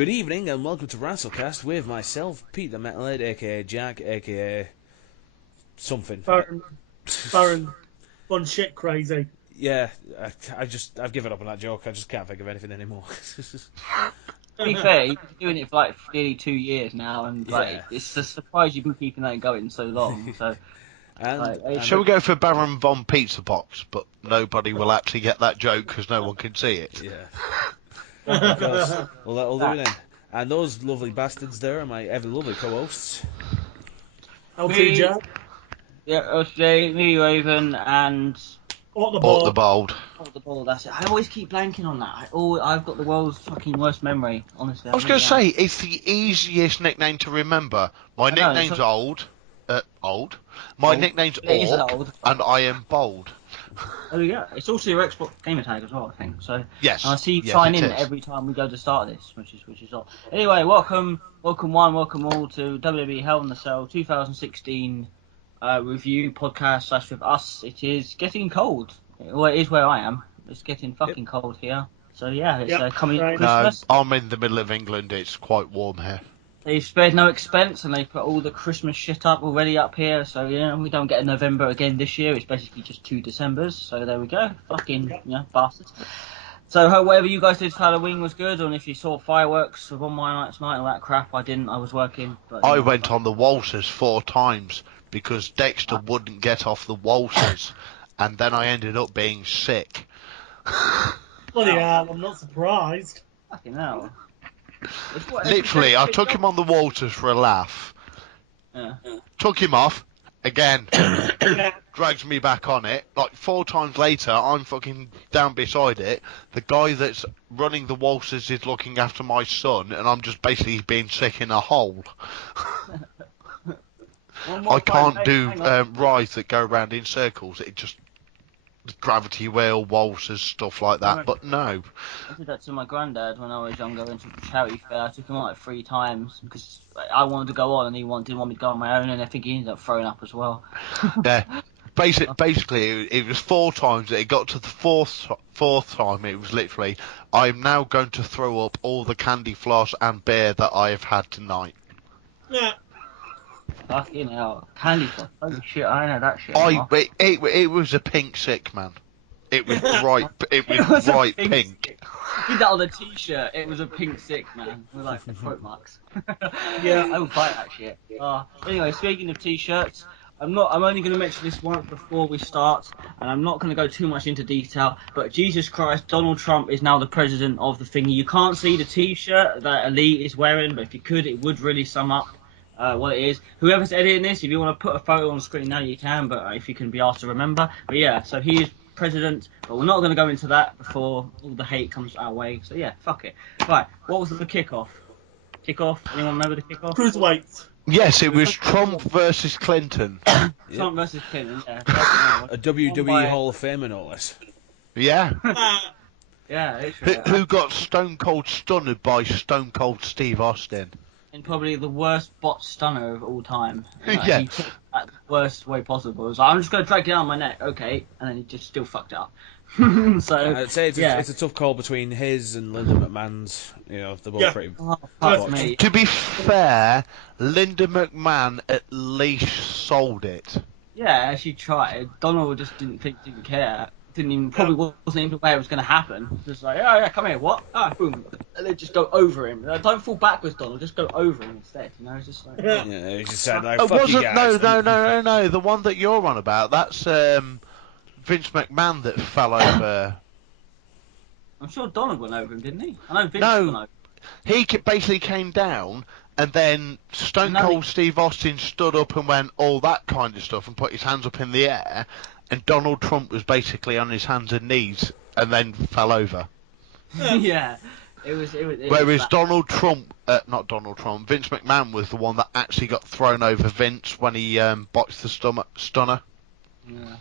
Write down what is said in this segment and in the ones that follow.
Good evening and welcome to Wrassle Cast with myself, Pete the Metalhead, aka Jack, aka something. Baron, one shit crazy. Yeah, I've given up on that joke. I just can't think of anything anymore. To be fair, you've been doing it for like nearly 2 years now, and Yeah. it's a surprise you've been keeping that going so long. So, Shall we go for Baron Von Pizza Box? But nobody will actually get that joke because no one can see it. Yeah. Because, well, that'll do then. And those lovely bastards there are my ever lovely co-hosts. LT Jack. Yeah, OJ, me, Raven, and What the Or ball? the ball. That's it. I always keep blanking on that. I've got the world's fucking worst memory, honestly. I was going to say, it's the easiest nickname to remember. My nickname's old. My nickname's Orc, and I am bold. Oh yeah, it's also your Xbox gamer tag as well, I think. So Yes. and I see you yes, sign in is. every time we go to start this, which is odd. Anyway, welcome one, welcome all to WWE Hell in the Cell 2016 review podcast / with us. It is getting cold. Well, it is where I am. It's getting fucking cold here. So yeah, it's coming Christmas. No, I'm in the middle of England. It's quite warm here. They've spared no expense and they put all the Christmas shit up already up here. So yeah, we don't get a November again this year. It's basically just 2 Decembers. So there we go. Fucking bastards. So whatever you guys did for Halloween was good, and if you saw fireworks on my night's night and all that crap, I didn't. I was working. But I went on the waltzers 4 times because Dexter wouldn't get off the waltzers, and then I ended up being sick. Bloody hell, I'm not surprised. Fucking hell. Literally, I took him on the waltzers for a laugh. Yeah. Took him off. Again, drags me back on it. Like 4 times later, I'm fucking down beside it. The guy that's running the waltzers is looking after my son, and I'm just basically being sick in a hole. I can't do rides that go around in circles. It just gravity wheel, waltzers, stuff like that. But no. I did that to my granddad when I was younger. Went to a charity fair. I took him on like 3 times because I wanted to go on and he didn't want me to go on my own, and I think he ended up throwing up as well. Yeah. Basically, it was 4 times. It got to the fourth time. It was literally, I'm now going to throw up all the candy floss and beer that I have had tonight. Yeah. Fucking hell, candy floss. Holy shit, I know that shit. It was a pink sick, man. It was bright. It was bright pink. Did that on a t-shirt. It was a pink sick, man, with like the quote marks. Yeah. I would buy that shit. Anyway, speaking of t-shirts, I'm only going to mention this once before we start, and I'm not going to go too much into detail, but Jesus Christ, Donald Trump is now the president of the thingy. You can't see the t-shirt that Elite is wearing, but if you could, it would really sum up what it is. Whoever's editing this, if you want to put a photo on the screen now, you can, but if you can be asked to remember. But yeah, so he is president, but we're not going to go into that before all the hate comes our way. So yeah, fuck it. Right, what was the kickoff? Anyone remember the kickoff? Cruiserweight. Yes, it was Trump versus Clinton. Trump versus Clinton, yeah. A WWE Hall of Famer, no less. Yeah. Yeah, Who got Stone Cold stunned by Stone Cold Steve Austin? In probably the worst bot stunner of all time. Yeah. He took it at the worst way possible. It was like, I'm just going to drag you down my neck, okay? And then he just still fucked up. So I'd say it's a tough call between his and Linda McMahon's. They're both pretty. Me. To be fair, Linda McMahon at least sold it. Yeah, she tried. Donald just didn't care. Probably wasn't even aware it was going to happen. Just like, oh yeah, come here, what? Ah, boom. And then just go over him. Don't fall backwards, Donald. Just go over him instead. It's just like. Yeah, he just said like, It fuck wasn't. you guys. No. The one that you're on about, that's Vince McMahon that fell over. I'm sure Donald went over him, didn't he? I know Vince went over. He basically came down, and then Stone Cold Steve Austin stood up and went all that kind of stuff and put his hands up in the air, and Donald Trump was basically on his hands and knees and then fell over. Yeah. It was Whereas not Donald Trump, Vince McMahon was the one that actually got thrown over Vince when he botched the stunner. Yeah.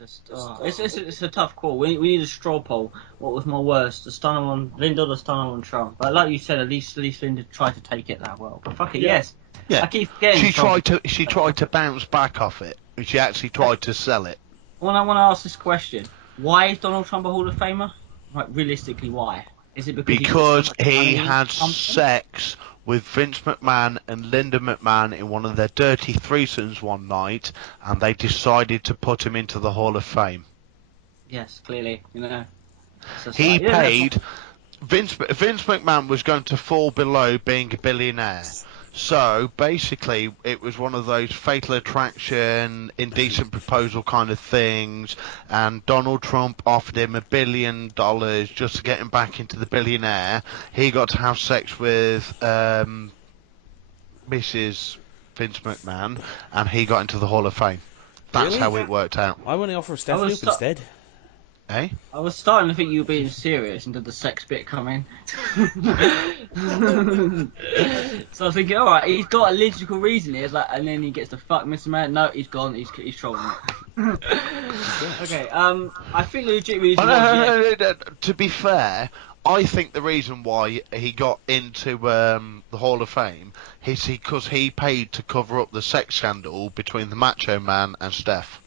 It's a tough call. We need a straw poll. What was more worse, the stunner on Linda or the stunner on Trump? But like you said, at least Linda tried to take it that well. But fuck it, yes. Yeah. I keep forgetting. She tried to bounce back off it. She actually tried to sell it. I want to ask this question: why is Donald Trump a Hall of Famer? Like realistically, why? Is it Because he he had something? sex with Vince McMahon and Linda McMahon in one of their dirty threesomes one night, and they decided to put him into the Hall of Fame. Yes, clearly, you know. So it's He like, yeah, that's paid. Vince McMahon was going to fall below being a billionaire. So basically, it was one of those fatal attraction, indecent proposal kind of things, and Donald Trump offered him $1 billion just to get him back into the billionaire. He got to have sex with Mrs. Vince McMahon, and he got into the Hall of Fame. That's Really? how it worked out. Why wouldn't he offer I Stephanie was up stu- instead? Eh? I was starting to think you were being serious until the sex bit come in. So I was thinking, alright, he's got a logical reason here, like, and then he gets to fuck Mr. Man. No, he's gone, he's trolling it. Okay, I think the legit reason was, yeah. No. To be fair, I think the reason why he got into the Hall of Fame is because he paid to cover up the sex scandal between the Macho Man and Steph.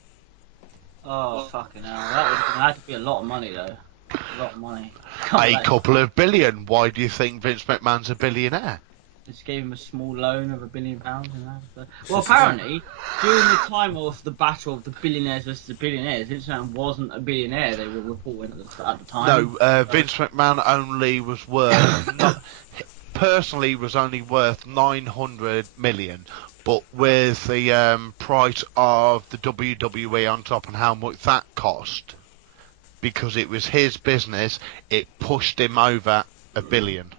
Oh, fucking hell. That would have had to be a lot of money, though. A lot of money. A couple of billion. Why do you think Vince McMahon's a billionaire? Just gave him a small loan of £1 billion, you know. So, well, Just a apparently, during the time of the battle of the billionaires versus the billionaires, Vince McMahon wasn't a billionaire. They were reporting at the time. No, Vince McMahon only was worth personally was only worth 900 million, but with the price of the WWE on top and how much that cost, because it was his business, it pushed him over $1 billion.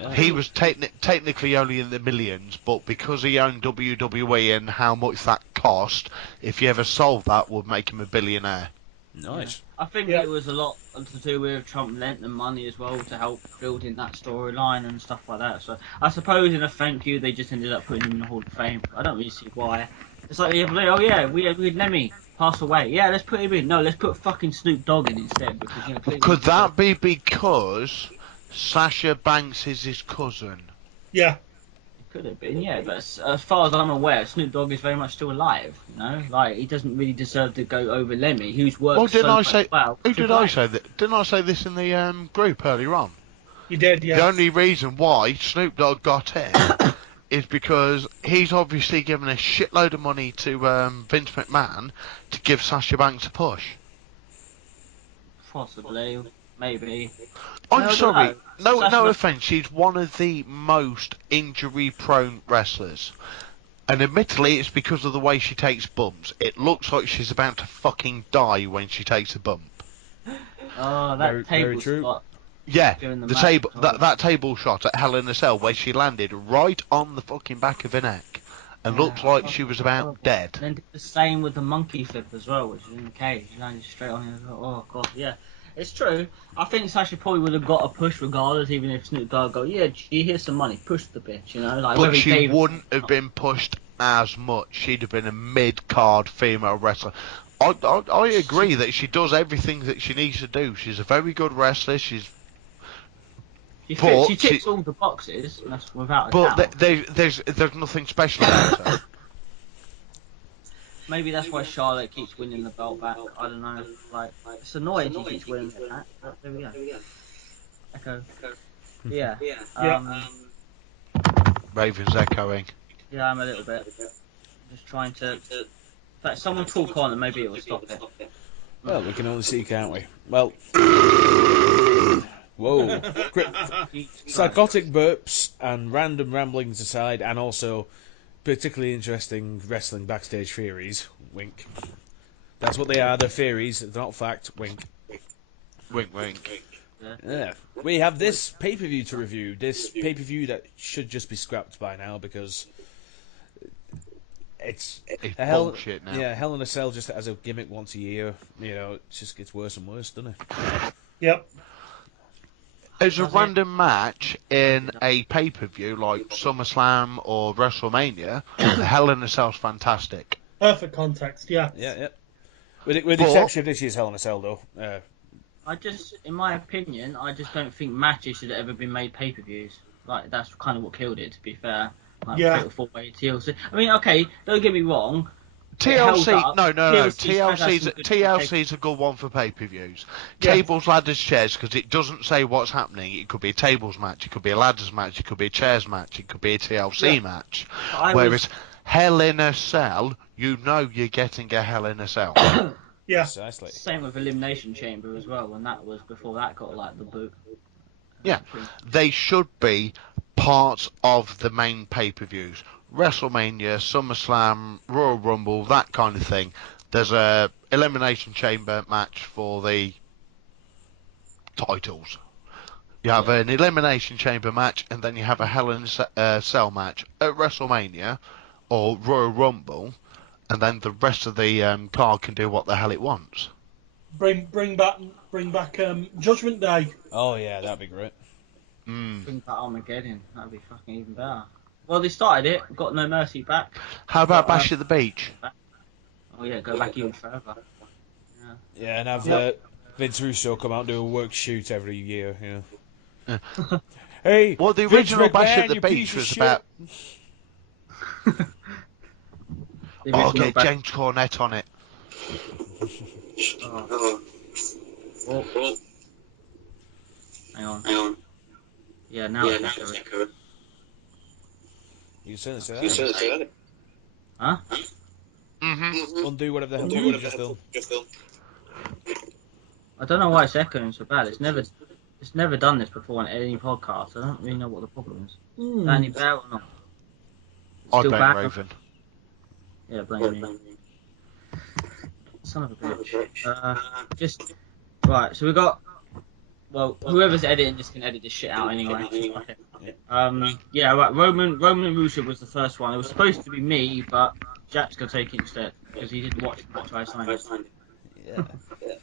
Yeah. He was technically only in the millions, but because he owned WWE and how much that cost, if you ever sold that, would make him a billionaire. Nice. I think it was a lot to do with Trump lent them money as well to help building that storyline and stuff like that. So I suppose in a thank you, they just ended up putting him in the Hall of Fame. I don't really see why. It's like, oh yeah, we had Lemmy pass away. Yeah, let's put him in. No, let's put fucking Snoop Dogg in instead because you know. Clearly Could that be because Sasha Banks is his cousin? Yeah. It could have been, yeah, but as far as I'm aware, Snoop Dogg is very much still alive. You know, like he doesn't really deserve to go over Lemmy, who's worked Well, didn't so I much say? well. Who did Triple I H. say that? Didn't I say this in the group earlier on? You did, yes. The only reason why Snoop Dogg got in is because he's obviously given a shitload of money to Vince McMahon to give Sasha Banks a push. Possibly, maybe. I'm No, I don't sorry, know. no Sasha- offence, she's one of the most injury-prone wrestlers. And admittedly, it's because of the way she takes bumps. It looks like she's about to fucking die when she takes a bump. Oh, Very- that very table true. spot Yeah, during the the match table was horrible. that table shot at Hell in a Cell where she landed right on the fucking back of her neck and Yeah, looked like oh, she was about horrible. dead. And then did the same with the monkey flip as well, which is in the cage. She landed straight on him as well. Oh god, yeah. It's true. I think Sasha probably would have got a push regardless, even if Snoop Dogg go, yeah, gee, here's some money, push the bitch, you know, like But whether he she gave wouldn't have been pushed as much. She'd have been a mid-card female wrestler. I agree that she does everything that she needs to do. She's a very good wrestler. She But ticks all the boxes, that's without a But doubt. there's nothing special about her. Maybe that's why Charlotte keeps winning the belt back. I don't know. Like, it's annoying she keeps winning it back. But there we go. Echo. Yeah. Um, Raven's echoing. yeah, I'm a little bit. Just trying to. In fact, someone talk on and maybe it will stop it. Well, we can only see, can't we? Well. Whoa. Psychotic burps and random ramblings aside, and also particularly interesting wrestling backstage theories. Wink. That's what they are. They're theories. They're not fact. Wink. Wink, wink. Yeah. We have this pay-per-view to review. This pay-per-view that should just be scrapped by now because it's bullshit now. Yeah, Hell in a Cell just as a gimmick once a year. You know, it just gets worse and worse, doesn't it? Yep. As a random match in a pay-per-view like SummerSlam or WrestleMania, Hell in a Cell's fantastic. Perfect context, yeah. Yeah. With the exception of this year's Hell in a Cell, though. In my opinion, I just don't think matches should have ever been made pay-per-views. Like, that's kind of what killed it, to be fair. Like, Yeah. Fatal 4-Way TLC. I mean, okay, don't get me wrong. TLC, held up. no. TLC has had some good TLC's a good one for pay-per-views. Yeah. Tables, ladders, chairs, because it doesn't say what's happening. It could be a tables match, it could be a ladders match, it could be a chairs match, it could be a TLC match. Whereas Hell in a Cell, you know you're getting a Hell in a Cell. Yeah. Precisely. Same with Elimination Chamber as well, when that was before that got like the boot. Yeah, they should be part of the main pay-per-views. WrestleMania, SummerSlam, Royal Rumble, that kind of thing. There's a Elimination Chamber match for the titles. You have an Elimination Chamber match, and then you have a Hell in a Cell match at WrestleMania or Royal Rumble, and then the rest of the card can do what the hell it wants. Bring back Judgment Day. Oh yeah, that'd be great. Bring back Armageddon. That'd be fucking even better. Well, they started it. Got No Mercy back. How about Bash at the Beach? Oh yeah, go back even further. Yeah, and have Vince Russo come out and do a work shoot every year. Yeah. Hey, Well, the Vince original Bash McMahon, at the you Beach piece of was shit. about. The Oh, original get back- James Cornette on it. Oh. Hang on. Yeah, now it's accurate. You certainly say that. Huh? Undo whatever the hell you just done. I don't know why it's echoing so bad. It's never done this before on any podcast. I don't really know what the problem is. Is that any better or not? I Still blame bad? Raven. Yeah, blame me. Son of a bitch. Just right. So we got. Well, whoever's editing just can edit this shit out anyway. Okay. Yeah, right. Roman and Rusev was the first one. It was supposed to be me, but Jack's gonna take it instead because he didn't watch the match I signed it. Yeah.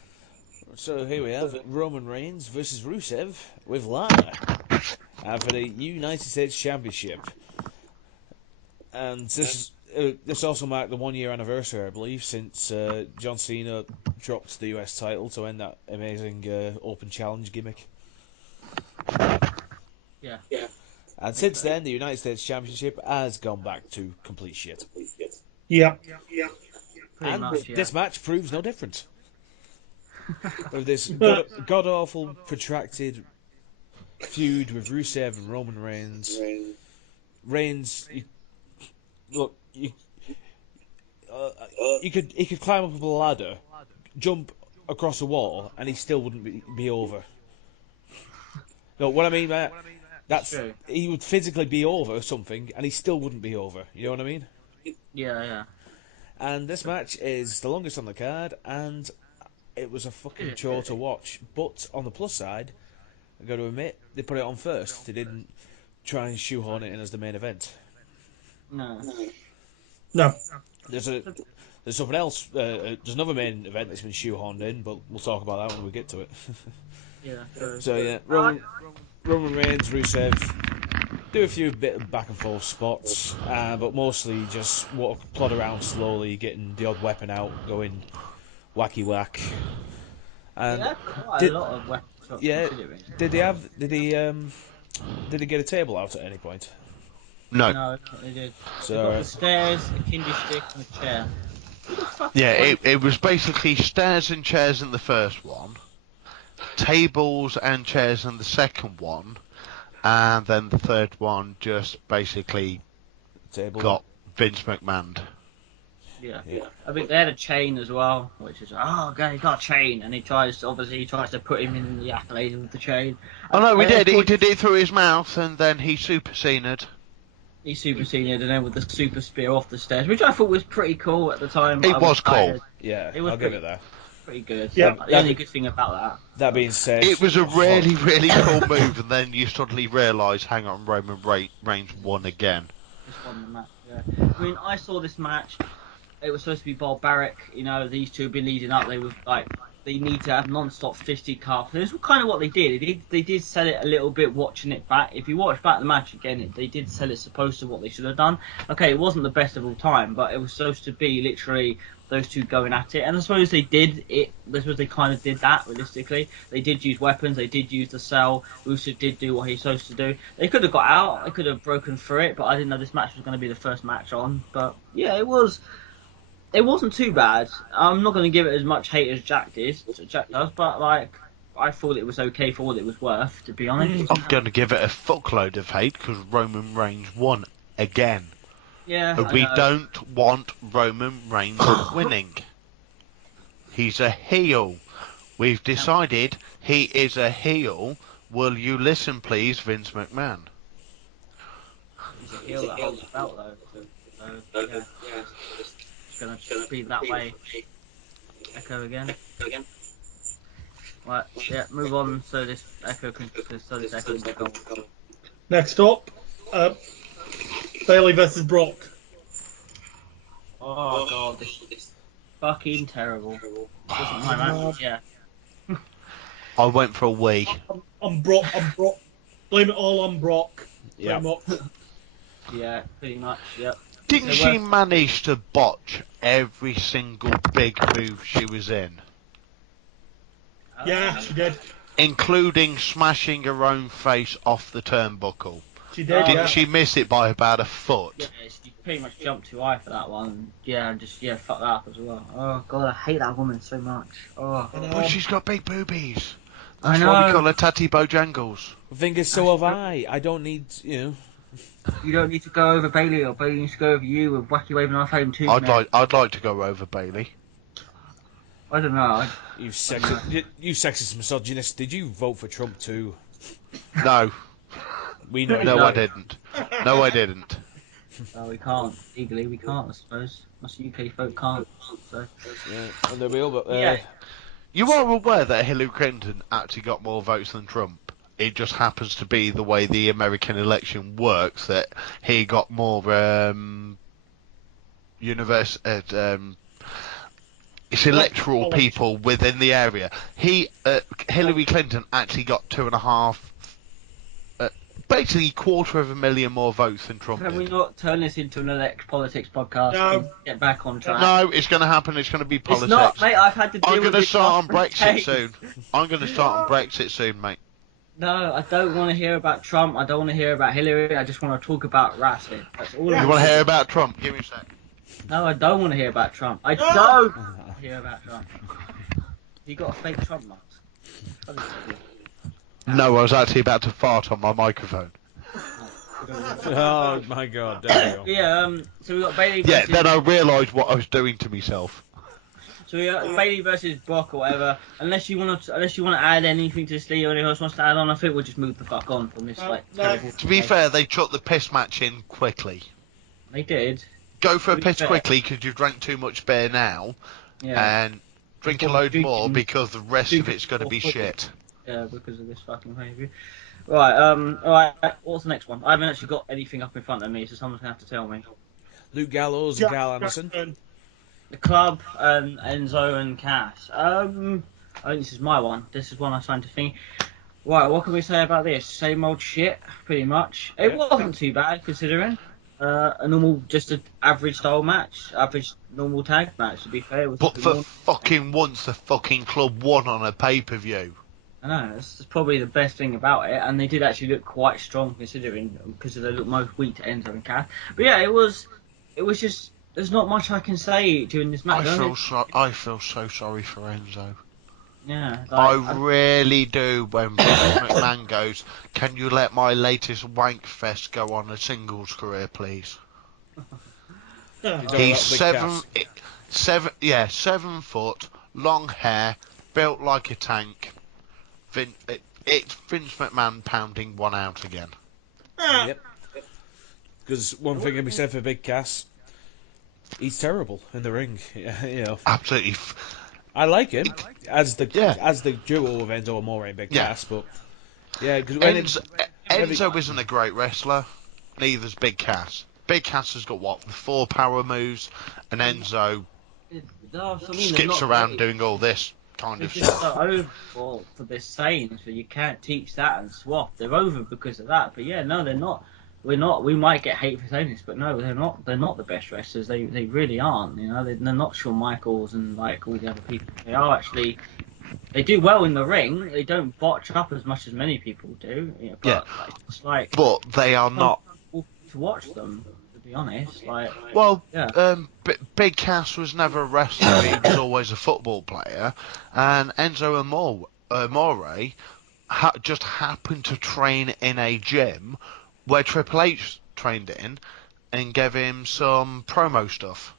So here we have Roman Reigns versus Rusev with Lana for the United States Championship. And this also marked the 1 year anniversary, I believe, since John Cena dropped the US title to end that amazing open challenge gimmick. Yeah. And since then, the United States Championship has gone back to complete shit. Yeah. Pretty And much, yeah. this match proves no different. With this god-awful, protracted feud with Rusev and Roman Reigns. He could climb up a ladder, jump across a wall, and he still wouldn't be over. No, what I mean, Matt, that's true. he would physically be over something, and he still wouldn't be over. You know what I mean? Yeah. And this match is the longest on the card, and it was a fucking chore to watch. But on the plus side, I got to admit, they put it on first. They didn't try and shoehorn it in as the main event. No. There's something else. There's another main event that's been shoehorned in, but we'll talk about that when we get to it. Yeah. True. So yeah, Roman Reigns, Rusev do a few bit of back and forth spots, but mostly just plod around slowly, getting the odd weapon out, going wacky whack. And Yeah, quite a lot of weapons. Considering. Did he get a table out at any point? No, they did. So, They got the stairs, a kindy stick, and a chair. Yeah, it was basically stairs and chairs in the first one, tables and chairs in the second one, and then the third one just basically got Vince McMahon. Yeah. I think they had a chain as well, which is okay, he got a chain, and he tries to put him in the accolades with the chain. Oh no, we did. He did it through his mouth, and then he super scena'd. He super senior, and then with the super spear off the stairs, which I thought was pretty cool at the time. It was cool. Yeah, it was I'll give it that. Pretty good. Yeah. The only good thing about that. That being said, It was a really, really cool move, and then you suddenly realise, hang on, Roman Reigns won again. Just won the match. Yeah. I mean, I saw this match. It was supposed to be barbaric. You know, these two have been leading up. They were like, they need to have non-stop fisticuffs. It was kind of what they did. They did sell it a little bit watching it back. If you watch back the match again, they did sell it supposed to what they should have done. Okay, it wasn't the best of all time, but it was supposed to be literally those two going at it. And I suppose they did it. I suppose they kind of did that realistically. They did use weapons. They did use the cell. Rusev did do what he's supposed to do. They could have got out. They could have broken through it, but I didn't know this match was going to be the first match on. But yeah, it was. It wasn't too bad. I'm not going to give it as much hate as Jack does, but like I thought it was okay for what it was worth, to be honest. I'm going to give it a fuckload of hate because Roman Reigns won again. Yeah, And I we know. don't want Roman Reigns winning. He's a heel. We've decided he is a heel. Will you listen, please, Vince McMahon? He's a heel that holds the belt though. So yeah, it's going to be that way. Echo again. Right, yeah, move on so this Echo can go on. Next up, Bailey versus Brock. Oh god, this is fucking terrible. Wasn't my match, yeah. I went for a wee. I'm Brock. Blame it all on Brock. Yeah. Pretty much. Yeah, pretty much, yep. Didn't So she manage to botch every single big move she was in? Yeah, she did. Including smashing her own face off the turnbuckle. She did. Didn't Yeah. she miss it by about a foot? Yeah, she pretty much jumped too high for that one. Yeah, and just fuck that up as well. Oh god, I hate that woman so much. Oh. But she's got big boobies. I That's why we know. call her Tatty Bojangles. The thing is, so have I. I don't need, you know. You don't need to go over Bailey, or Bailey needs to go over you with wacky waving our phone too. I'd like to go over Bailey. I don't know. You sexist misogynist. Did you vote for Trump too? No, We know. no, No. I didn't. No, I didn't. We can't legally. We can't. I suppose us UK folk can't. So Yeah, and there will, but yeah. You are aware that Hillary Clinton actually got more votes than Trump. It just happens to be the way the American election works that he got more it's electoral people within the area. Hillary Clinton actually got 2.5, basically 250,000 more votes than Trump Can we did. not turn this into an elect politics podcast No. and get back on track? No, it's going to happen. It's going to be It's politics. not, mate. I've had to deal I'm with going to this start on for Brexit days. soon. I'm going to start on Brexit soon, mate. No, I don't want to hear about Trump. I don't want to hear about Hillary. I just want to talk about wrestling. That's all. Yeah. I You want to hear about Trump? Give me a sec. No, I don't want to hear about Trump. I don't want to hear about Trump. You got a fake Trump mask. No, I was actually about to fart on my microphone. Oh my god, there we go. Yeah. So we got Bailey. Yeah, Versus, then I realised what I was doing to myself. So we got Bailey versus Brock or whatever. Unless you want to add anything to this league or anyone else wants to add on, I think we'll just move the fuck on from this No. terrible. To be fair, they chucked the piss match in quickly. They did. Go for a To be piss fair. quickly because you've drank too much beer now, Yeah. and drink a Well, load drinking- more because the rest of drinking it's going to be more shit. Yeah, because of this fucking pay-per-view. Right. Alright. What's the next one? I haven't actually got anything up in front of me, so someone's gonna have to tell me. Luke Gallows and Carl Anderson. The club and Enzo and Cass. I think this is my one. This is one I'm trying to think. Right, what can we say about this? Same old shit, pretty much. It wasn't too bad considering. A normal, just an average style match, average normal tag match. To be fair, it was But nothing for more. fucking once, the fucking club won on a pay-per-view. I know, that's probably the best thing about it, and they did actually look quite strong considering, because they look most weak to Enzo and Cass. But yeah, it was just, there's not much I can say during this match. I feel so sorry for Enzo. Yeah, I like, really do. When Vince McMahon goes, can you let my latest wank fest go on a singles career, please? He's About Big Cass. 7 foot, long hair, built like a tank. It's Vince McMahon pounding one out again. Yep. Because one thing can be said for Big Cass, he's terrible in the ring. Yeah, you know, Absolutely. I like him as the Yeah. duo of Enzo Amore and Big Yeah. Cass, but yeah, because when Enzo isn't a great wrestler. Neither's Big Cass. Big Cass has got what, the 4 power moves, and Enzo skips around doing all this kind They're of just stuff. so over for this saying, so you can't teach that and swap. They're over because of that. But yeah, no, they're not. We're not. We might get hate for saying this, but no, they're not. They're not the best wrestlers. They really aren't. You know, they're not Shawn Michaels and like all the other people. They are actually. They do well in the ring. They don't botch up as much as many people do. You know, but Yeah. it's like But they are not. to watch them. To be honest. Like, Well, yeah. Big Cass was never a wrestler. He was always a football player. And Enzo Amore just happened to train in a gym where Triple H trained in and gave him some promo stuff.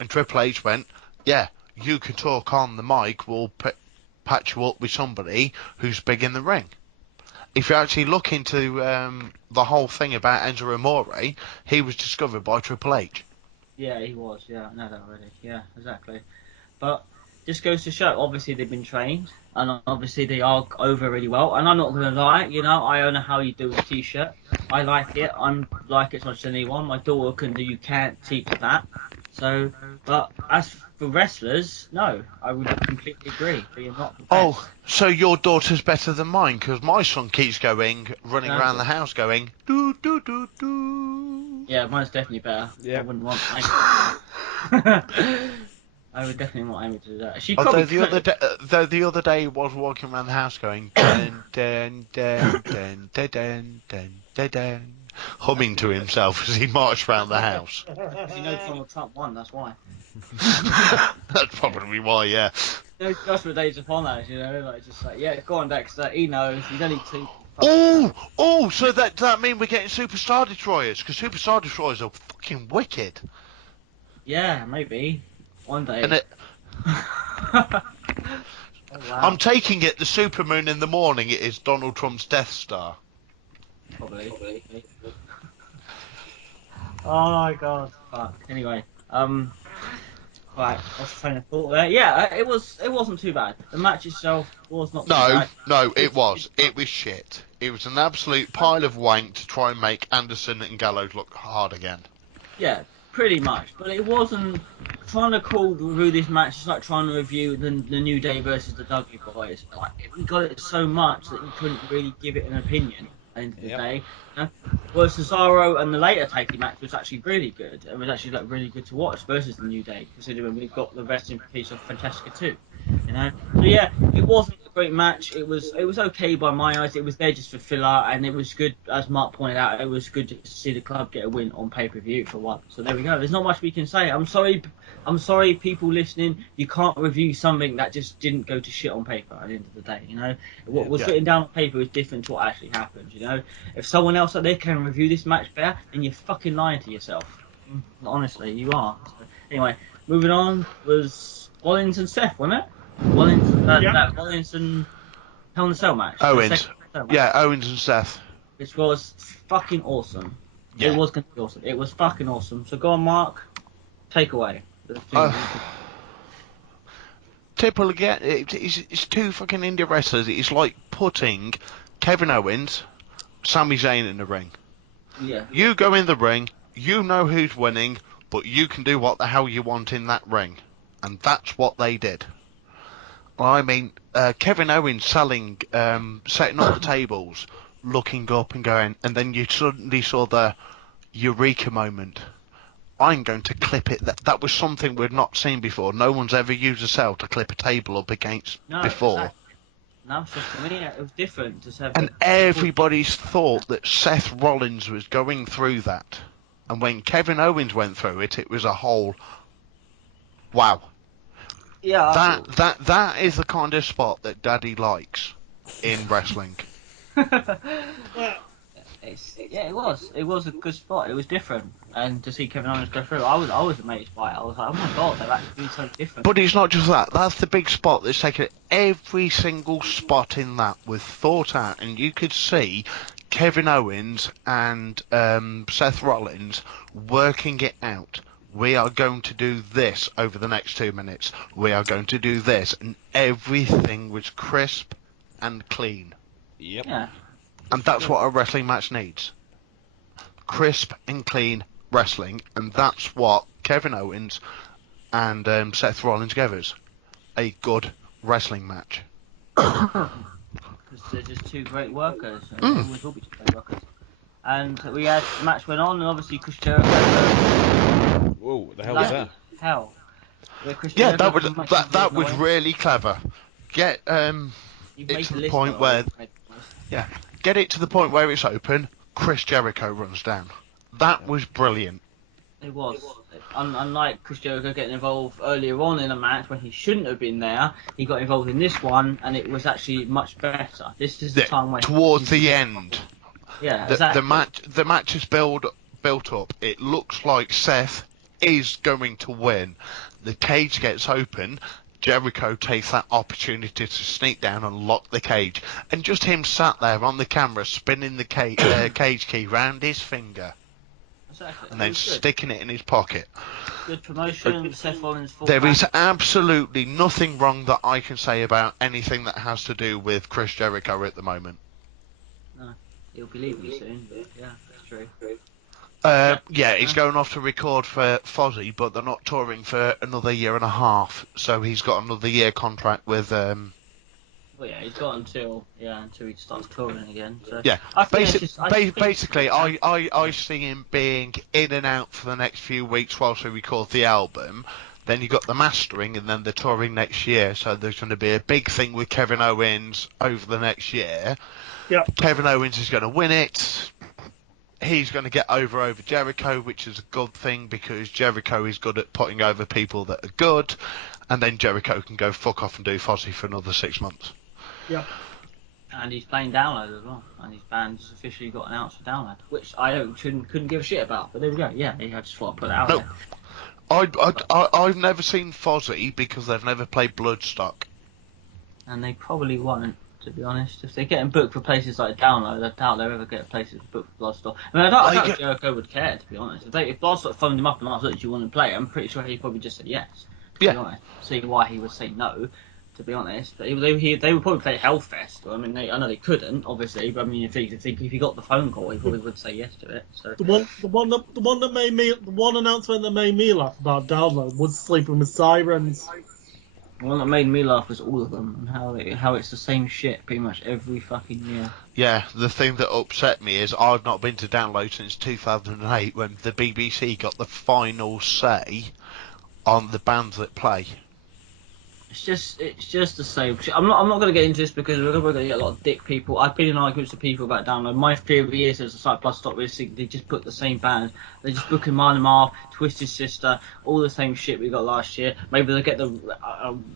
And Triple H went, yeah, you can talk on the mic, we'll patch you up with somebody who's big in the ring. If you actually look into the whole thing about Enzo Amore, he was discovered by Triple H. Yeah, he was. Yeah, I know that already. Yeah, exactly. But just goes to show, obviously they've been trained, and obviously they are over really well. And I'm not gonna lie, I own a How You Doing T-shirt. I like it. I'm like it as much as anyone. My daughter can do. You can't teach that. So, but as for wrestlers, no, I would completely agree. They are not the Oh, best. so your daughter's better than mine, because my son keeps running No, around the house going, doo doo doo doo. yeah, mine's definitely better. Yeah. I wouldn't want. I would definitely want Amy to do that. She probably Although could. the other day he was walking around the house going dun dun dun dun dun dun dun dun dun, humming to himself as he marched around the house. Because Donald Trump won, that's why. That's probably why, yeah. Joshua Days upon us, like just like, yeah, go on Dexter, he knows, he's only two. So that mean we're getting Superstar Destroyers? Because Superstar Destroyers are fucking wicked. Yeah, maybe. One day. And Oh, wow. I'm taking it the supermoon in the morning it is Donald Trump's Death Star. Probably. Oh my god. Fuck. Anyway, right, what's the train of thought there? Yeah, it wasn't too bad. The match itself was not too bad. No, it was shit. It was an absolute pile of wank to try and make Anderson and Gallows look hard again. Yeah, pretty much. But it wasn't trying to review this match. It's like trying to review the New Day versus the Dudley Boys. Like we got it so much that you couldn't really give it an opinion at the end of the day. Whereas Cesaro and the later tag team match was actually really good. It was actually like really good to watch versus the New Day, considering we've got the rest in peace of Fantastica too. So yeah, it wasn't a great match. It was okay by my eyes. It was there just for filler, and it was good, as Mark pointed out. It was good to see the club get a win on pay-per-view for once. So there we go. There's not much we can say. I'm sorry, people listening. You can't review something that just didn't go to shit on paper at the end of the day. What was written down on paper is different to what actually happened. If someone else out there can review this match better, then you're fucking lying to yourself. Honestly, you are. So, anyway, moving on was Rollins and Seth, wasn't it? Rollins and Hell in a Cell match. Owens. Yeah, Owens and Seth. Which was fucking awesome. Yeah. It was going to be awesome. It was fucking awesome. So go on, Mark. Take away. Typical again. It's two fucking indie wrestlers. It's like putting Kevin Owens, Sami Zayn in the ring. Yeah. You go in the ring. You know who's winning, but you can do what the hell you want in that ring, and that's what they did. I mean, Kevin Owens setting up the tables, looking up and going, and then you suddenly saw the eureka moment. I'm going to clip it. That was something we'd not seen before. No one's ever used a cell to clip a table up against before. Exactly. No, so for me, it was different to Seth. And everybody's thought that Seth Rollins was going through that. And when Kevin Owens went through it, it was a whole wow. Yeah. That is the kind of spot that Daddy likes in wrestling. It was. It was a good spot. It was different, and to see Kevin Owens go through, I was amazed by it. I was like, oh my god, they're actually doing something different. But it's not just that. That's the big spot that's taken. Every single spot in that was thought out, and you could see Kevin Owens and Seth Rollins working it out. We are going to do this over the next 2 minutes. We are going to do this, and everything was crisp and clean. Yep. Yeah. And that's what a wrestling match needs. Crisp and clean wrestling, and that's what Kevin Owens and Seth Rollins gave us. A good wrestling match. Because they're just two great workers, and they always will be two great workers. And we had the match went on, and obviously Chris Jericho. Whoa, what the hell was that? Hell. Yeah, that was really clever. Get it to the point where get it to the point where it's open. Chris Jericho runs down. That was brilliant. It was. Unlike Chris Jericho getting involved earlier on in a match when he shouldn't have been there, he got involved in this one, and it was actually much better. This is the time when Towards the end, yeah, the exactly. the match is built up. It looks like Seth is going to win. The cage gets open. Jericho takes that opportunity to sneak down and lock the cage, and just him sat there on the camera spinning the cage key round his finger Exactly. and It then was good. sticking it in his pocket. Good promotion. Seth Rollins fought There back. is absolutely nothing wrong that I can say about anything that has to do with Chris Jericho at the moment. No, he'll be leaving soon, but yeah, that's true. Yeah, he's going off to record for Fozzy, but they're not touring for another year and a half, so he's got another year contract with. Well, yeah, he's got until he starts touring again. So Yeah, I think it's just basically, I see him being in and out for the next few weeks whilst we record the album. Then you got the mastering, and then the touring next year. So there's going to be a big thing with Kevin Owens over the next year. Yeah. Kevin Owens is going to win it. He's going to get over Jericho, which is a good thing because Jericho is good at putting over people that are good, and then Jericho can go fuck off and do Fozzy for another 6 months. Yeah. And he's playing Download as well, and his band has officially got announced for Download, which I couldn't give a shit about. But there we go. Yeah, I just thought I'd put it out No, there. I've never seen Fozzy because they've never played Bloodstock. And they probably won't, to be honest. If they're getting booked for places like Download, I doubt they'll ever get places booked for Bloodstock. I mean, I doubt Jericho would care, to be honest. If Bloodstock phoned him up and asked, "Look, do you want to play?" I'm pretty sure he'd probably just say yes, to be honest. See why he would say no, to be honest. But they would probably play Hellfest. I mean, I know they couldn't, obviously, but I mean, if he got the phone call, he probably would say yes to it. So The one announcement that made me laugh about Download was Sleeping with Sirens. the one that made me laugh was all of them, and how it's the same shit pretty much every fucking year. Yeah, the thing that upset me is I've not been to Download since 2008 when the BBC got the final say on the bands that play. It's just the same shit. I'm not going to get into this because we're going to get a lot of dick people. I've been in arguments with people about Download. My theory is as a site plus stop racing, they just put the same bands. They just book him on and off, Twisted Sister, all the same shit we got last year. Maybe they get the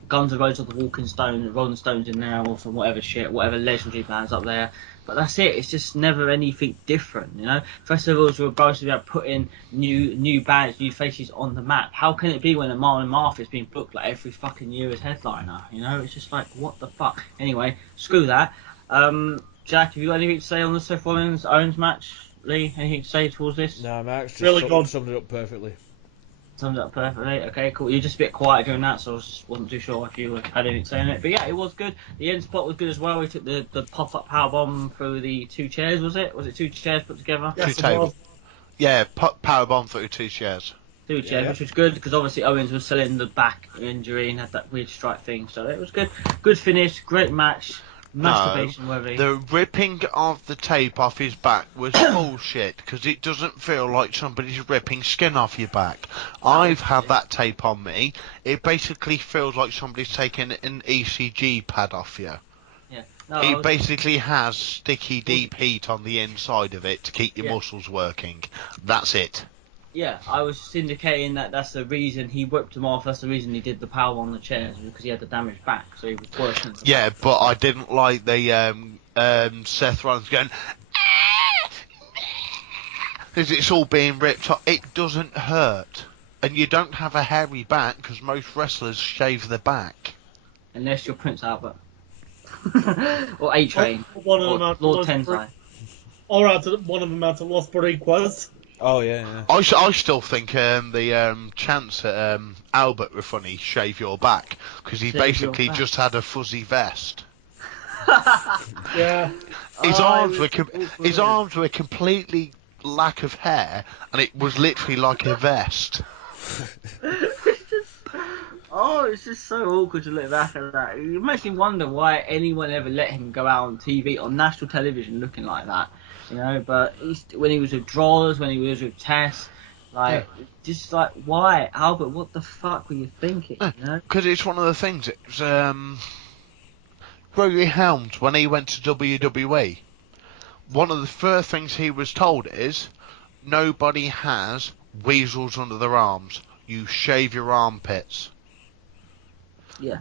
Guns N' Roses or the Rolling Stones in there or some whatever shit, whatever legendary bands up there. But that's it. It's just never anything different, you know. Festivals were supposed to be about putting new bands, new faces on the map. How can it be when a Marlon Marth is being booked like every fucking year as headliner? You know, it's just like what the fuck. Anyway, screw that. Jack, have you got anything to say on the Seth Rollins Owens match? Lee, anything to say towards this? No, Max just Really good. summed it up perfectly. Sums it up perfectly. Okay, cool. You're just a bit quiet during that, so I wasn't too sure if you had anything to say on it. But yeah, it was good. The end spot was good as well. We took the pop-up power bomb through the 2 chairs, was it? Was it 2 chairs put together? Yes, Two it tables. was. Yeah, powerbomb through 2 chairs. 2 chairs, which was good because obviously Owens was selling the back injury and had that weird strike thing, so it was good. Good finish, great match, masturbation worthy. The ripping of the tape off his back was bullshit because it doesn't feel like somebody's ripping skin off your back. I've had that tape on me. It basically feels like somebody's taking an ECG pad off you. Yeah. No, It basically has sticky deep heat on the inside of it to keep your muscles working. That's it. Yeah, I was just indicating that's the reason he whipped him off. That's the reason he did the power on the chairs because he had the damaged back, so he was working. Yeah, but I didn't like the Seth Rollins going because it's all being ripped off. It doesn't hurt, and you don't have a hairy back because most wrestlers shave their back. Unless you're Prince Albert or A Train One of or them had Lord Lost Tensai. one of them had to Lost Boricuas. Oh yeah. I still think the chants at Albert were funny. Shave your back because he Shave basically your back. just had a fuzzy vest. Yeah. His arms were his arms were completely lack of hair, and it was literally like a vest. It's just so awkward to look back at that. It makes me wonder why anyone ever let him go out on TV, on national television, looking like that. You know, but when he was with Drawers, when he was with Tess, just like, why? Albert, what the fuck were you thinking? You know? Because it's one of the things. It was Gregory Helms when he went to WWE. One of the first things he was told is nobody has weasels under their arms. You shave your armpits. Yeah.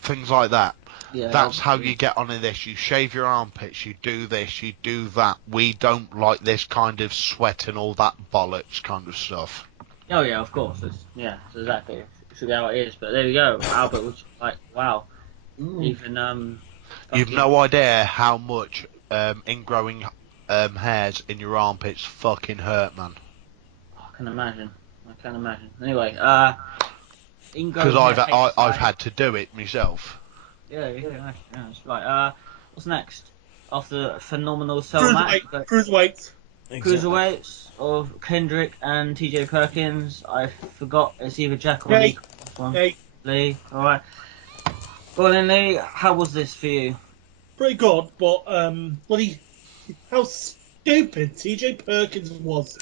Things like that. Yeah. That's how obviously. you get onto this. You shave your armpits, you do this, you do that. We don't like this kind of sweat and all that bollocks kind of stuff. Oh yeah, of course. It's exactly. It's how it is. But there you go. Albert was like, wow. Even You've fucking- no idea how much ingrowing hairs in your armpits fucking hurt, man. I can imagine. Anyway, Because ingrown hair. I've had to do it myself. Yeah, you can imagine. Yeah, that's right. What's next? After a phenomenal cell match, Cruiserweights. cruiserweights of Kendrick and TJ Perkins. I forgot. It's either Jack or Hey. Lee. This one. Hey, Lee. All right. Go on, then, Lee. How was this for you? pretty good, but bloody how stupid TJ Perkins was.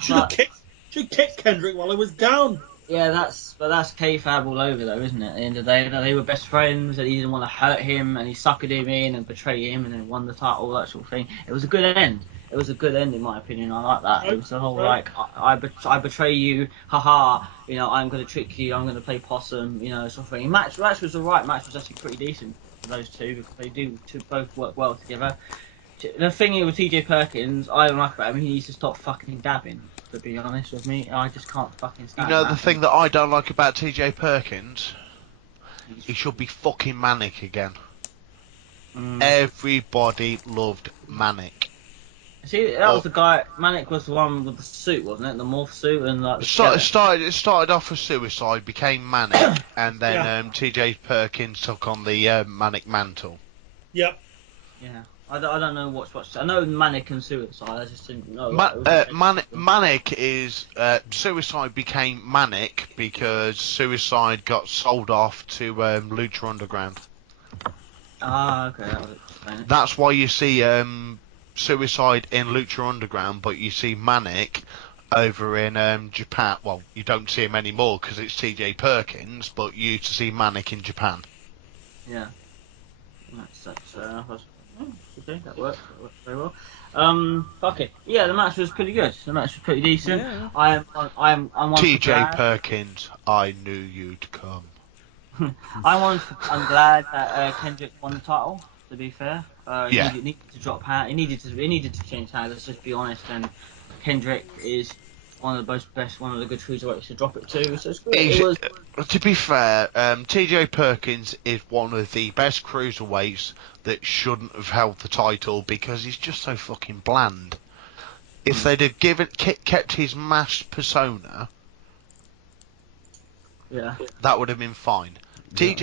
Should have kicked Kendrick while he was down. Yeah, that's kayfabe all over though, isn't it? At the end of the day, they were best friends, and he didn't want to hurt him, and he suckered him in and betrayed him, and then won the title, that sort of thing. It was a good end. It was a good end in my opinion. I like that. It was the whole Right. like I betray you, haha. You know, I'm going to trick you. I'm going to play possum. You know, sort of thing. Match was alright. Match was actually pretty decent for those two because they do both work well together. The thing with TJ Perkins, I don't like about him. He needs to stop fucking dabbing. To be honest with me, I just can't fucking You stand know that. the thing that I don't like about TJ Perkins? He should be fucking Manic again. Everybody loved Manic. See, that was the guy. Manic was the one with the suit, wasn't it? The morph suit and like the It started off as Suicide, became Manic, and then TJ Perkins took on the Manic mantle. Yep. Yeah, I don't know what's. I know Manic and Suicide. I just didn't know. Manic is Suicide became Manic because Suicide got sold off to Lucha Underground. Ah, okay, that would explain it. That's why you see Suicide in Lucha Underground, but you see Manic over in Japan. Well, you don't see him anymore because it's TJ Perkins, but you used to see Manic in Japan. Yeah, that's okay. That works very well. Fuck it. Yeah, the match was pretty good. The match was pretty decent. Yeah. I'm one for TJ glad. Perkins, I knew you'd come. I'm glad that Kendrick won the title. To be fair, Yeah. he needed to drop hand. He needed to change hands. Let's just be honest. And Kendrick is one of the one of the good cruiserweights to drop it to. So it's good. To be fair, TJ Perkins is one of the best cruiserweights that shouldn't have held the title because he's just so fucking bland. If they'd have kept his masked persona, that would have been fine. Yeah.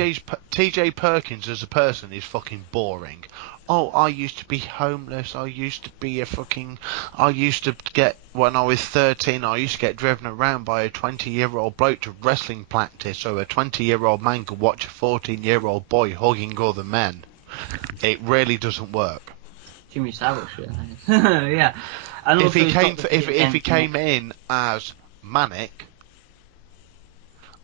TJ Perkins as a person is fucking boring. Oh, I used to be homeless. I used to get, when I was 13, I used to get driven around by a 20-year-old bloke to wrestling practice so a 20-year-old man could watch a 14-year-old boy hugging other men. It really doesn't work. Jimmy Savile shit. Yeah. And If also he came in as Manic,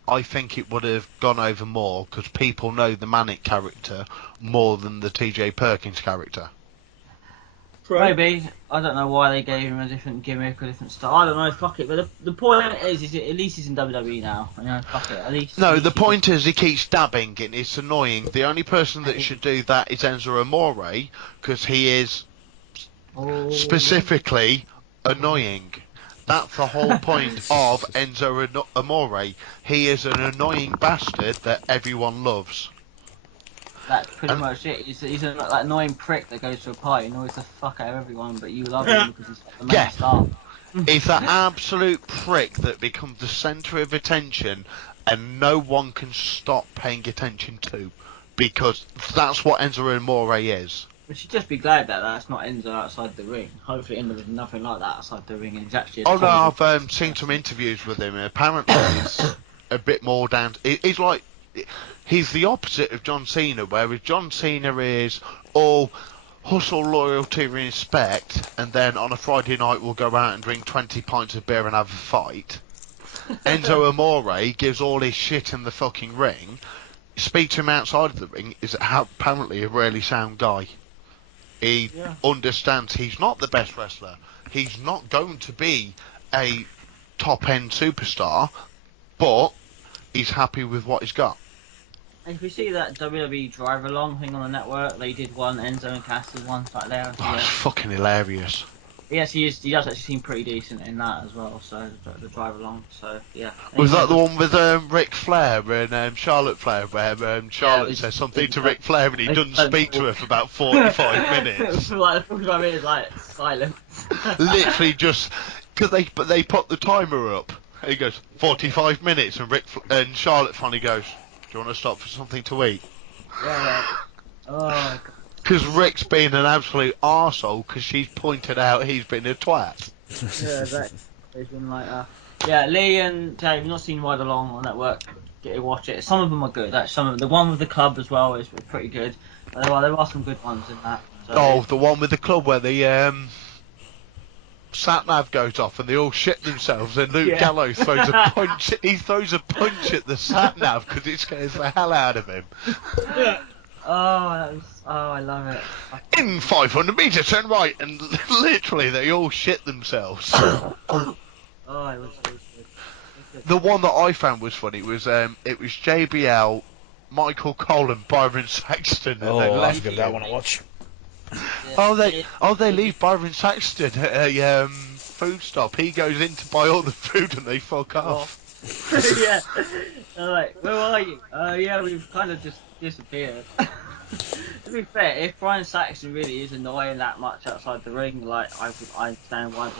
I think it would have gone over more because people know the Manic character more than the TJ Perkins character. Right. Maybe. I don't know why they gave him a different gimmick or different style. I don't know. Fuck it. But the point is at least he's in WWE now. You know, fuck it. At least. The point is he keeps dabbing and it's annoying. The only person that should do that is Enzo Amore because he is specifically annoying. That's the whole point of Enzo Amore. He is an annoying bastard that everyone loves. That's pretty much it. He's a that annoying prick that goes to a party and annoys the fuck out of everyone, but you love him because he's the main star. He's that absolute prick that becomes the centre of attention and no one can stop paying attention to because that's what Enzo Amore is. We should just be glad that that's not Enzo outside the ring. Hopefully Enzo is nothing like that outside the ring and he's actually I've seen some interviews with him and apparently he's a bit more down he's like he's the opposite of John Cena, whereas John Cena is all hustle, loyalty, respect, and then on a Friday night we'll go out and drink 20 pints of beer and have a fight. Enzo Amore gives all his shit in the fucking ring. Speak to him outside of the ring is apparently a really sound guy. He understands he's not the best wrestler. He's not going to be a top-end superstar, but he's happy with what he's got. And if you see that WWE drive along thing on the network, they did one, Enzo and Cass did one, like there. Oh, it's fucking hilarious. Yes, he does actually seem pretty decent in that as well. So the drive along. So yeah. Was Anyway, that the one with Ric Flair and Charlotte Flair, where Charlotte says something to Ric Flair and he doesn't speak to her for about 45 minutes? Like 45 minutes, like silence. Literally just because they put the timer up. And he goes 45 minutes, and Charlotte finally goes, "Do you want to stop for something to eat?" Yeah. Oh. Because Rick's been an absolute arsehole because she's pointed out he's been a twat. Yeah, exactly. It's been like yeah, Lee and Dave, not seen Ride Along on network. Get to watch it. Some of them are good. Actually, some of the one with the club as well is pretty good. There are some good ones in that. So, Oh, the one with the club where the sat nav goes off and they all shit themselves and Luke Gallows throws a punch. He throws a punch at the sat nav because it scares the hell out of him. Yeah. I love it. In 500 metres, turn right, and literally they all shit themselves. Oh, it was good. The one that I found was funny was it was JBL, Michael Cole, and Byron Saxton, and Oh, they I'll have left to give that one a watch. they leave Byron Saxton at a food stop. He goes in to buy all the food, and they fuck off. Yeah. They're like, where are you? Yeah, we've kind of just disappeared. To be fair, if Brian Saxton really is annoying that much outside the ring, like I understand why.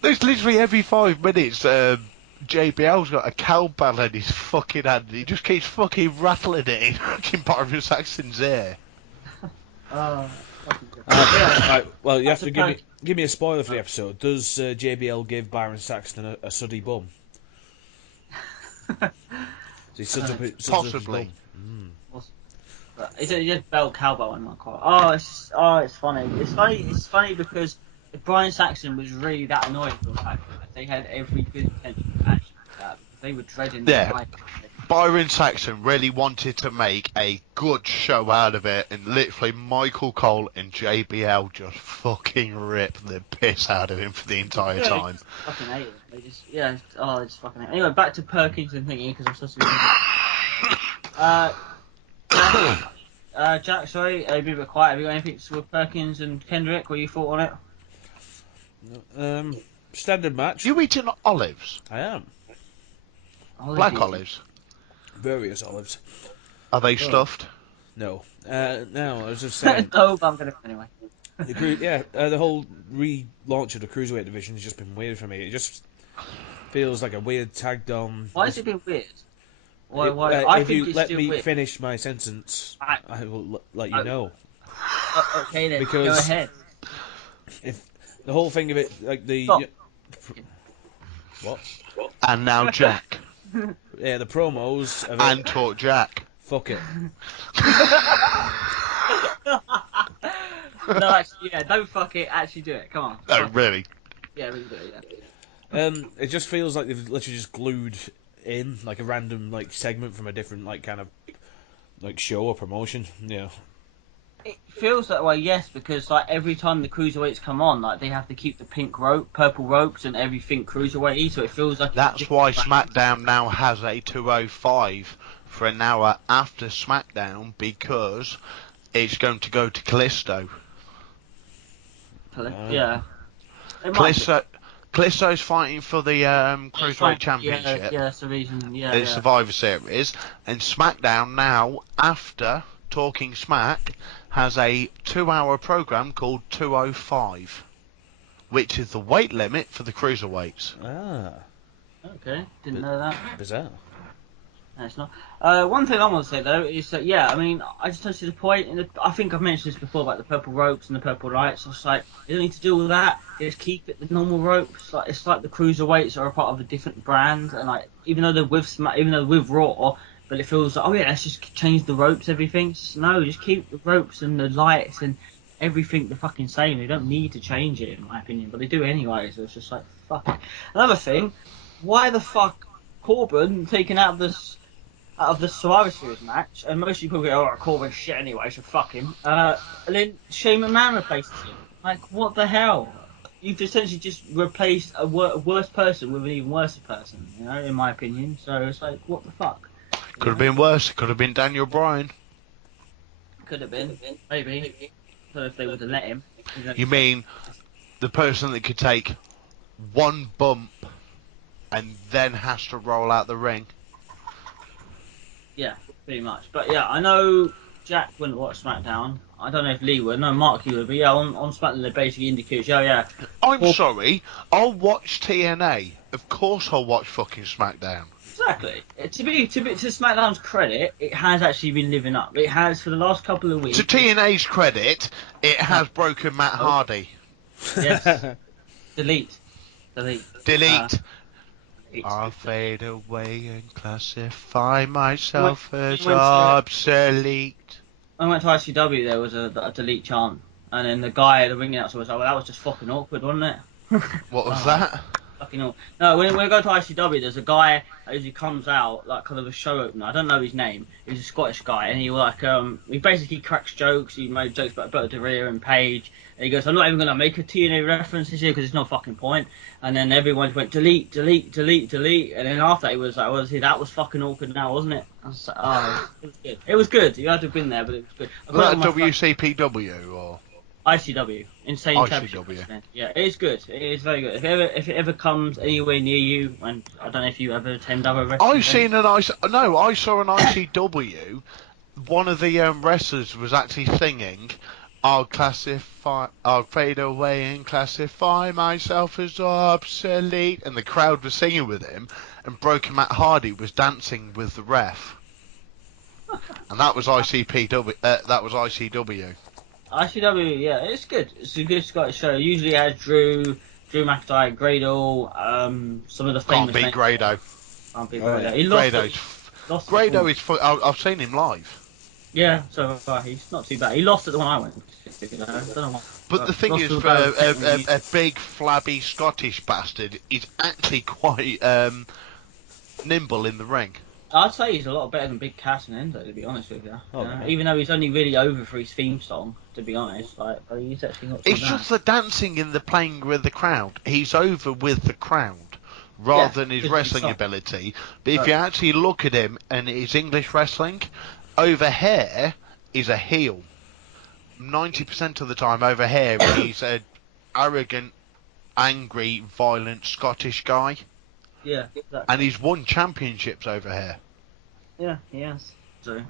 There's literally every 5 minutes, JBL's got a cowbell in his fucking hand, and he just keeps fucking rattling it in fucking Byron Saxton's ear. Fucking good. Right, well, you have to give me a spoiler for the episode. Does JBL give Byron Saxton a suddy bum? Possibly. It's just bell cowbell and not quite. It's funny. It's funny because if Brian Saxton was really that annoying for that, they had every good intention to actually do that because they were dreading the night. Byron Saxton really wanted to make a good show out of it, and literally Michael Cole and JBL just fucking ripped the piss out of him for the entire time. Fucking hate it. They just they just fucking hate it. Anyway, back to Perkins and thinking because I'm supposed to be Jack, sorry, a bit quiet. Have you got anything with Perkins and Kendrick? What you thought on it? Standard match. You eating olives? I am. Black olives? Various olives. Are they stuffed? No. No, I was just saying. No, but I'm gonna anyway. The whole relaunch of the cruiserweight division has just been weird for me. It just feels like a weird tagged on. Why has it been weird? If you let me finish my sentence, I will let you know. Okay then, because go ahead. If the whole thing of it, like the what? And now Jack. Yeah, the promos of and talk Jack. Fuck it. No, actually, don't fuck it. Actually, do it. Come on. No, really. Yeah, really do it. Yeah. It just feels like they've literally just glued in like a random like segment from a different like kind of like show or promotion. Yeah. It feels that way, yes, because like every time the cruiserweights come on, like they have to keep the purple ropes and everything cruiserweighty, so it feels like that's why SmackDown now has a 205 for an hour after SmackDown because it's going to go to Callisto. Yeah. Callisto's fighting for the Cruiserweight Championship. Yeah, that's the reason. Yeah, the Survivor Series, and SmackDown now, after Talking Smack, has a 2-hour program called 205, which is the weight limit for the cruiserweights. Okay, didn't know that. Bizarre. No, it's not. One thing I want to say though is that I mean, I just don't see the point. I think I've mentioned this before about the purple ropes and the purple lights. I was like, you don't need to do all that. Just keep it the normal ropes. Like it's like the cruiserweights are a part of a different brand, and like even though they're with Raw, but it feels like let's just change the ropes, everything. Just keep the ropes and the lights and everything the fucking same. They don't need to change it, in my opinion, but they do anyway. So it's just like fuck it. Another thing, why the fuck Corbin taken out of the Survivor Series match, and most people go, Corbin's shit anyway, so fuck him. And then Shane McMahon replaces him. Like, what the hell? you've essentially just replaced a worse person with an even worse person, you know, in my opinion. So it's like, what the fuck? Could have been worse. Could have been Daniel Bryan. Could have been, maybe. So if they would have let him. You mean the person that could take one bump and then has to roll out the ring? Yeah, pretty much. But yeah, I know Jack wouldn't watch SmackDown. I don't know if Lee would. No, Mark, you would. But yeah, on SmackDown they basically indicate, oh yeah. I'm sorry. I'll watch TNA. Of course I'll watch fucking SmackDown. Exactly. To SmackDown's credit, it has actually been living up. It has for the last couple of weeks. To TNA's credit, it has broken Matt Hardy. Yes. Delete. Delete. I'll fade away and classify myself as obsolete. I went to ICW, there was a delete chant, and then the guy at the ring announcer was like, well, that was just fucking awkward, wasn't it? What was that? Fucking awkward. No, when I go to ICW, there's a guy that usually comes out, like, kind of a show opener. I don't know his name. He's a Scottish guy, and he basically cracks jokes. He made jokes about Bert DeRea and Paige. And he goes, I'm not even going to make a TNA reference this year because there's no fucking point. And then everyone went, delete. And then after he was like, well, see, that was fucking awkward now, wasn't it? I was like, oh, it was good. It was good. You had to have been there, but it was good. Was that WCPW or? ICW, Insane ICW. Championship Wrestling. Yeah, it is good. It is very good. If it ever comes anywhere near you, and I don't know if you ever attend other wrestling. I saw an ICW. One of the wrestlers was actually singing, I'll fade away and classify myself as obsolete, and the crowd was singing with him, and Broken Matt Hardy was dancing with the ref. And that was ICPW. That was ICW. ICW, yeah, it's good. It's a good Scottish show. Usually has Drew McIntyre, Grado, some of the famous. Can't beat Grado. Can't beat Grado. He lost Grado is. I've seen him live. Yeah, so he's not too bad. He lost at the one I went to. I don't know why. But the thing is, for a big flabby Scottish bastard, he's actually quite nimble in the ring. I'd say he's a lot better than Big Cass and Enzo, to be honest with you. Even though he's only really over for his theme song, to be honest. Like, he's actually not too It's bad. just the dancing and the playing with the crowd. He's over with the crowd rather than his wrestling ability. But if you actually look at him and his English wrestling, over here is a heel. 90% of the time over here he's an arrogant, angry, violent Scottish guy. Yeah, exactly. And he's won championships over here. Yeah, he has. So,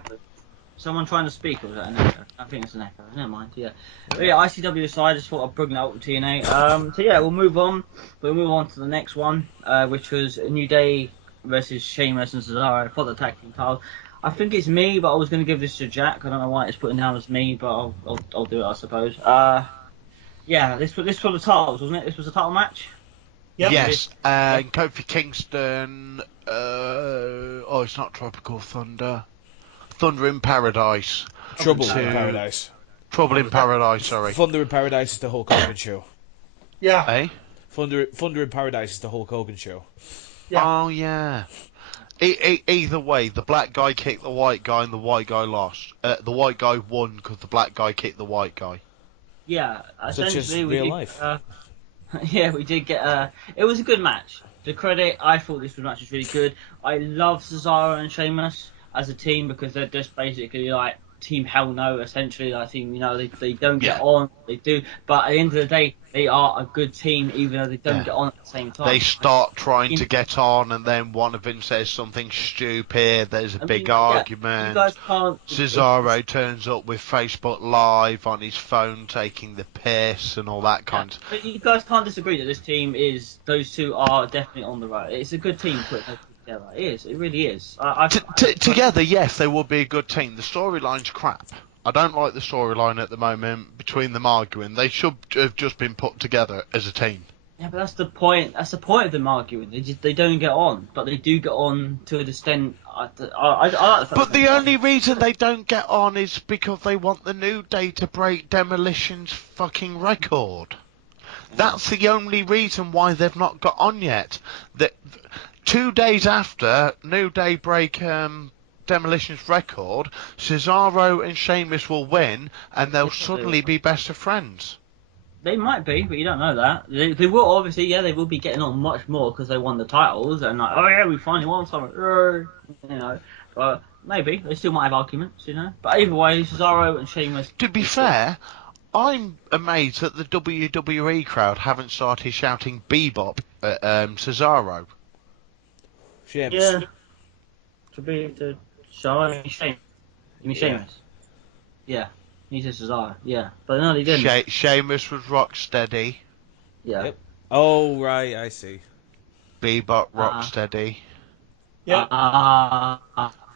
someone trying to speak, or was that an echo? I think it's an echo. Never mind. Yeah. But yeah, ICW aside, I just thought I'd bring that up with TNA. So yeah, we'll move on. We'll move on to the next one, which was New Day versus Sheamus and Cesaro for the tag team title. I think it's me, but I was going to give this to Jack. I don't know why it's putting down as me, but I'll do it, I suppose. Yeah, this was for the titles, wasn't it? This was a title match. Yep. Yes, and Kofi Kingston. It's not Tropical Thunder. Thunder in Paradise. Trouble in Paradise. Trouble in Paradise. Sorry. Thunder in Paradise is the Hulk Hogan show. Yeah. Eh? Thunder in Paradise is the Hulk Hogan show. Yeah. Oh yeah. Either way, the black guy kicked the white guy, and the white guy lost. The white guy won because the black guy kicked the white guy. Yeah, Such as real life. Yeah, we did get it was a good match. To credit, I thought this match was really good. I love Cesaro and Sheamus as a team because they're just basically like Team Hell No, essentially. I think, they don't get on, they do, but at the end of the day, they are a good team, even though they don't get on at the same time. They start trying to get on, and then one of them says something stupid. There's a big argument. You guys can't. Cesaro turns up with Facebook Live on his phone, taking the piss and all that kind of. But you guys can't disagree that this team those two are definitely on the road. It's a good team put together. It is. It really is. Together, yes, they would be a good team. The storyline's crap. I don't like the storyline at the moment between them arguing. They should have just been put together as a team. Yeah, but that's the point. That's the point of them arguing. They don't get on, but they do get on to an extent. I like the fact. But the only reason they don't get on is because they want the New Day to break Demolition's fucking record. That's the only reason why they've not got on yet. 2 days after New Day break Demolition's record, Cesaro and Sheamus will win, and they'll suddenly be best of friends. They might be, but you don't know that. They will obviously, yeah, they will be getting on much more because they won the titles and like, oh yeah, we finally won something, you know. But maybe they still might have arguments, you know. But either way, Cesaro and Sheamus. To be fair, I'm amazed that the WWE crowd haven't started shouting bebop at Cesaro. Sheamus. Yeah. To Sheamus. You mean Sheamus? Yeah. He said Cesaro. Yeah, but no, they didn't. Sheamus was rock steady. Yeah. Yep. Oh, right, I see. Bebop rock steady. Yeah.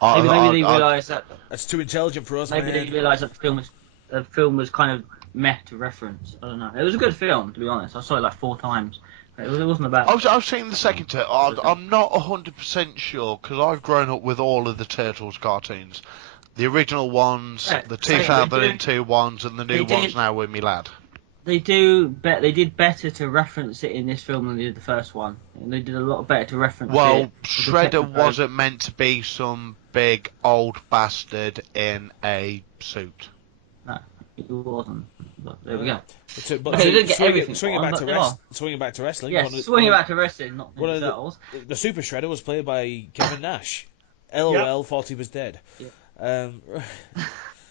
Maybe they realised that. That's too intelligent for us, Maybe man. they realised that the film was kind of meh to reference. I don't know. It was a good film, to be honest. I saw it like 4 times. It wasn't about. I've seen the second two. I'm not 100% sure because I've grown up with all of the Turtles cartoons. The original ones, Yeah, the same, 2002 ones, and the new ones now with me lad. They did better to reference it in this film than they did the first one. And they did a lot better to reference it. Well, Shredder wasn't meant to be some big old bastard in a suit. No, it wasn't. But there we go. Swinging back to wrestling. Yes, swinging back to wrestling, not One the of Turtles. the Super Shredder was played by Kevin Nash. LOL thought he was dead. Yep.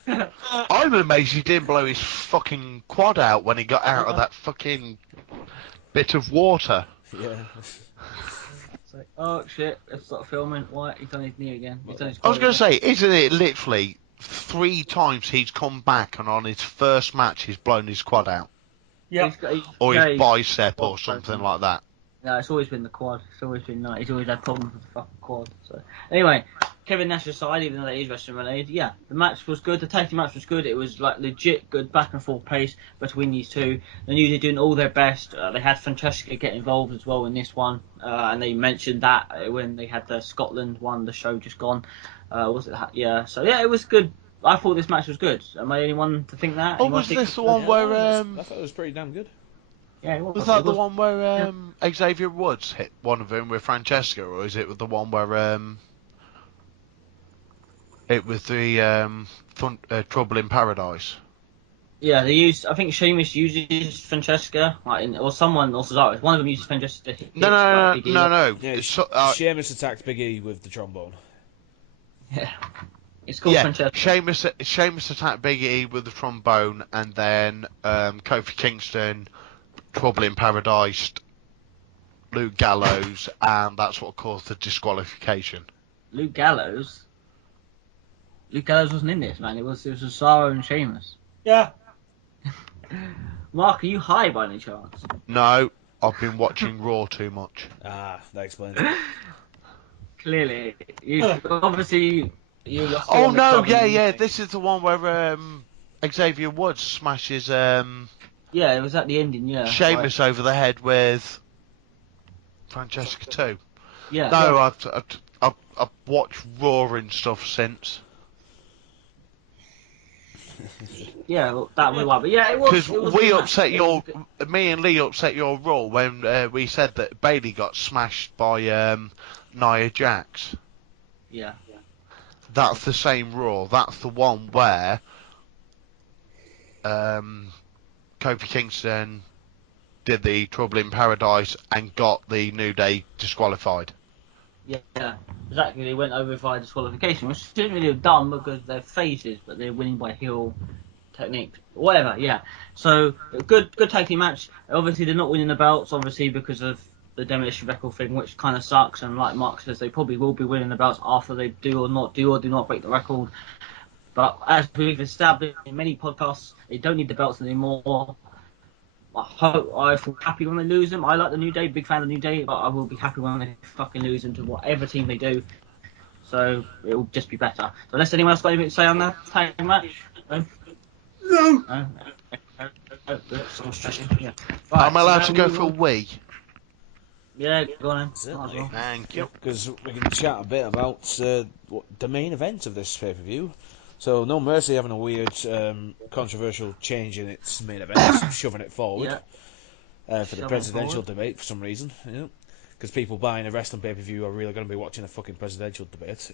I'm amazed he didn't blow his fucking quad out when he got out of that fucking bit of water. Yeah. It's like, oh shit, let's start filming. Why? He's done his knee again. I was going to say, isn't it literally 3 times he's come back and on his first match he's blown his quad out? Yeah. Or his bicep or something like that. No, it's always been the quad. It's always been like he's always had problems with the fucking quad. So anyway, Kevin Nash aside, even though it is wrestling related, yeah, the match was good. The tag team match was good. It was like legit good back and forth pace between these two. They knew they're doing all their best. They had Francesca get involved as well in this one, and they mentioned that when they had the Scotland one, the show just gone. Was it? Yeah. So yeah, it was good. I thought this match was good. Am I the only one to think that? Oh, was this the one where I thought it was pretty damn good. Yeah, it was. Was that the one where Xavier Woods hit one of them with Francesca, or is it the one where it was the Trouble in Paradise? Yeah, they used. I think Sheamus uses Francesca, or someone else. One of them uses Francesca. No. Yeah, Sheamus attacked Big E with the trombone. Yeah, it's called Francesca. Sheamus attacked Big E with the trombone, and then Kofi Kingston, Trouble in Paradise, Luke Gallows, and that's what caused the disqualification. Luke Gallows wasn't in this, man. It was Cesaro and Sheamus. Yeah. Mark, are you high by any chance? No, I've been watching Raw too much. Ah, that explains it. Clearly, obviously. Oh no, yeah. This is the one where Xavier Woods smashes yeah, it was at the ending, yeah. Sheamus over the head with Francesca too. Yeah. No, I've watched Raw and stuff since. Yeah, well, that was why. But yeah, it was. Because me and Lee upset your Raw when we said that Bayley got smashed by Nia Jax. Yeah. That's the same Raw. That's the one where Kofi Kingston did the Trouble in Paradise and got the New Day disqualified. Yeah, exactly. They went over via disqualification, which didn't really have done because they're faces, but they're winning by heel techniques. Whatever, yeah. So, good tag team match. Obviously, they're not winning the belts, obviously, because of the demolition record thing, which kind of sucks. And like Mark says, they probably will be winning the belts after they do or do not break the record. But as we've established in many podcasts, they don't need the belts anymore. I feel happy when they lose them. I like the New Day, big fan of the New Day, but I will be happy when they fucking lose them to whatever team they do. So it will just be better. So unless anyone else got anything to say on that tag match? No. Yeah. Right, am I allowed to go for a wee? Yeah, go on then. Certainly. Thank you. Because we can chat a bit about the main event of this pay-per-view. So, No Mercy having a weird, controversial change in its main event, shoving it forward for the presidential debate for some reason. Because people buying a wrestling pay-per-view are really going to be watching a fucking presidential debate.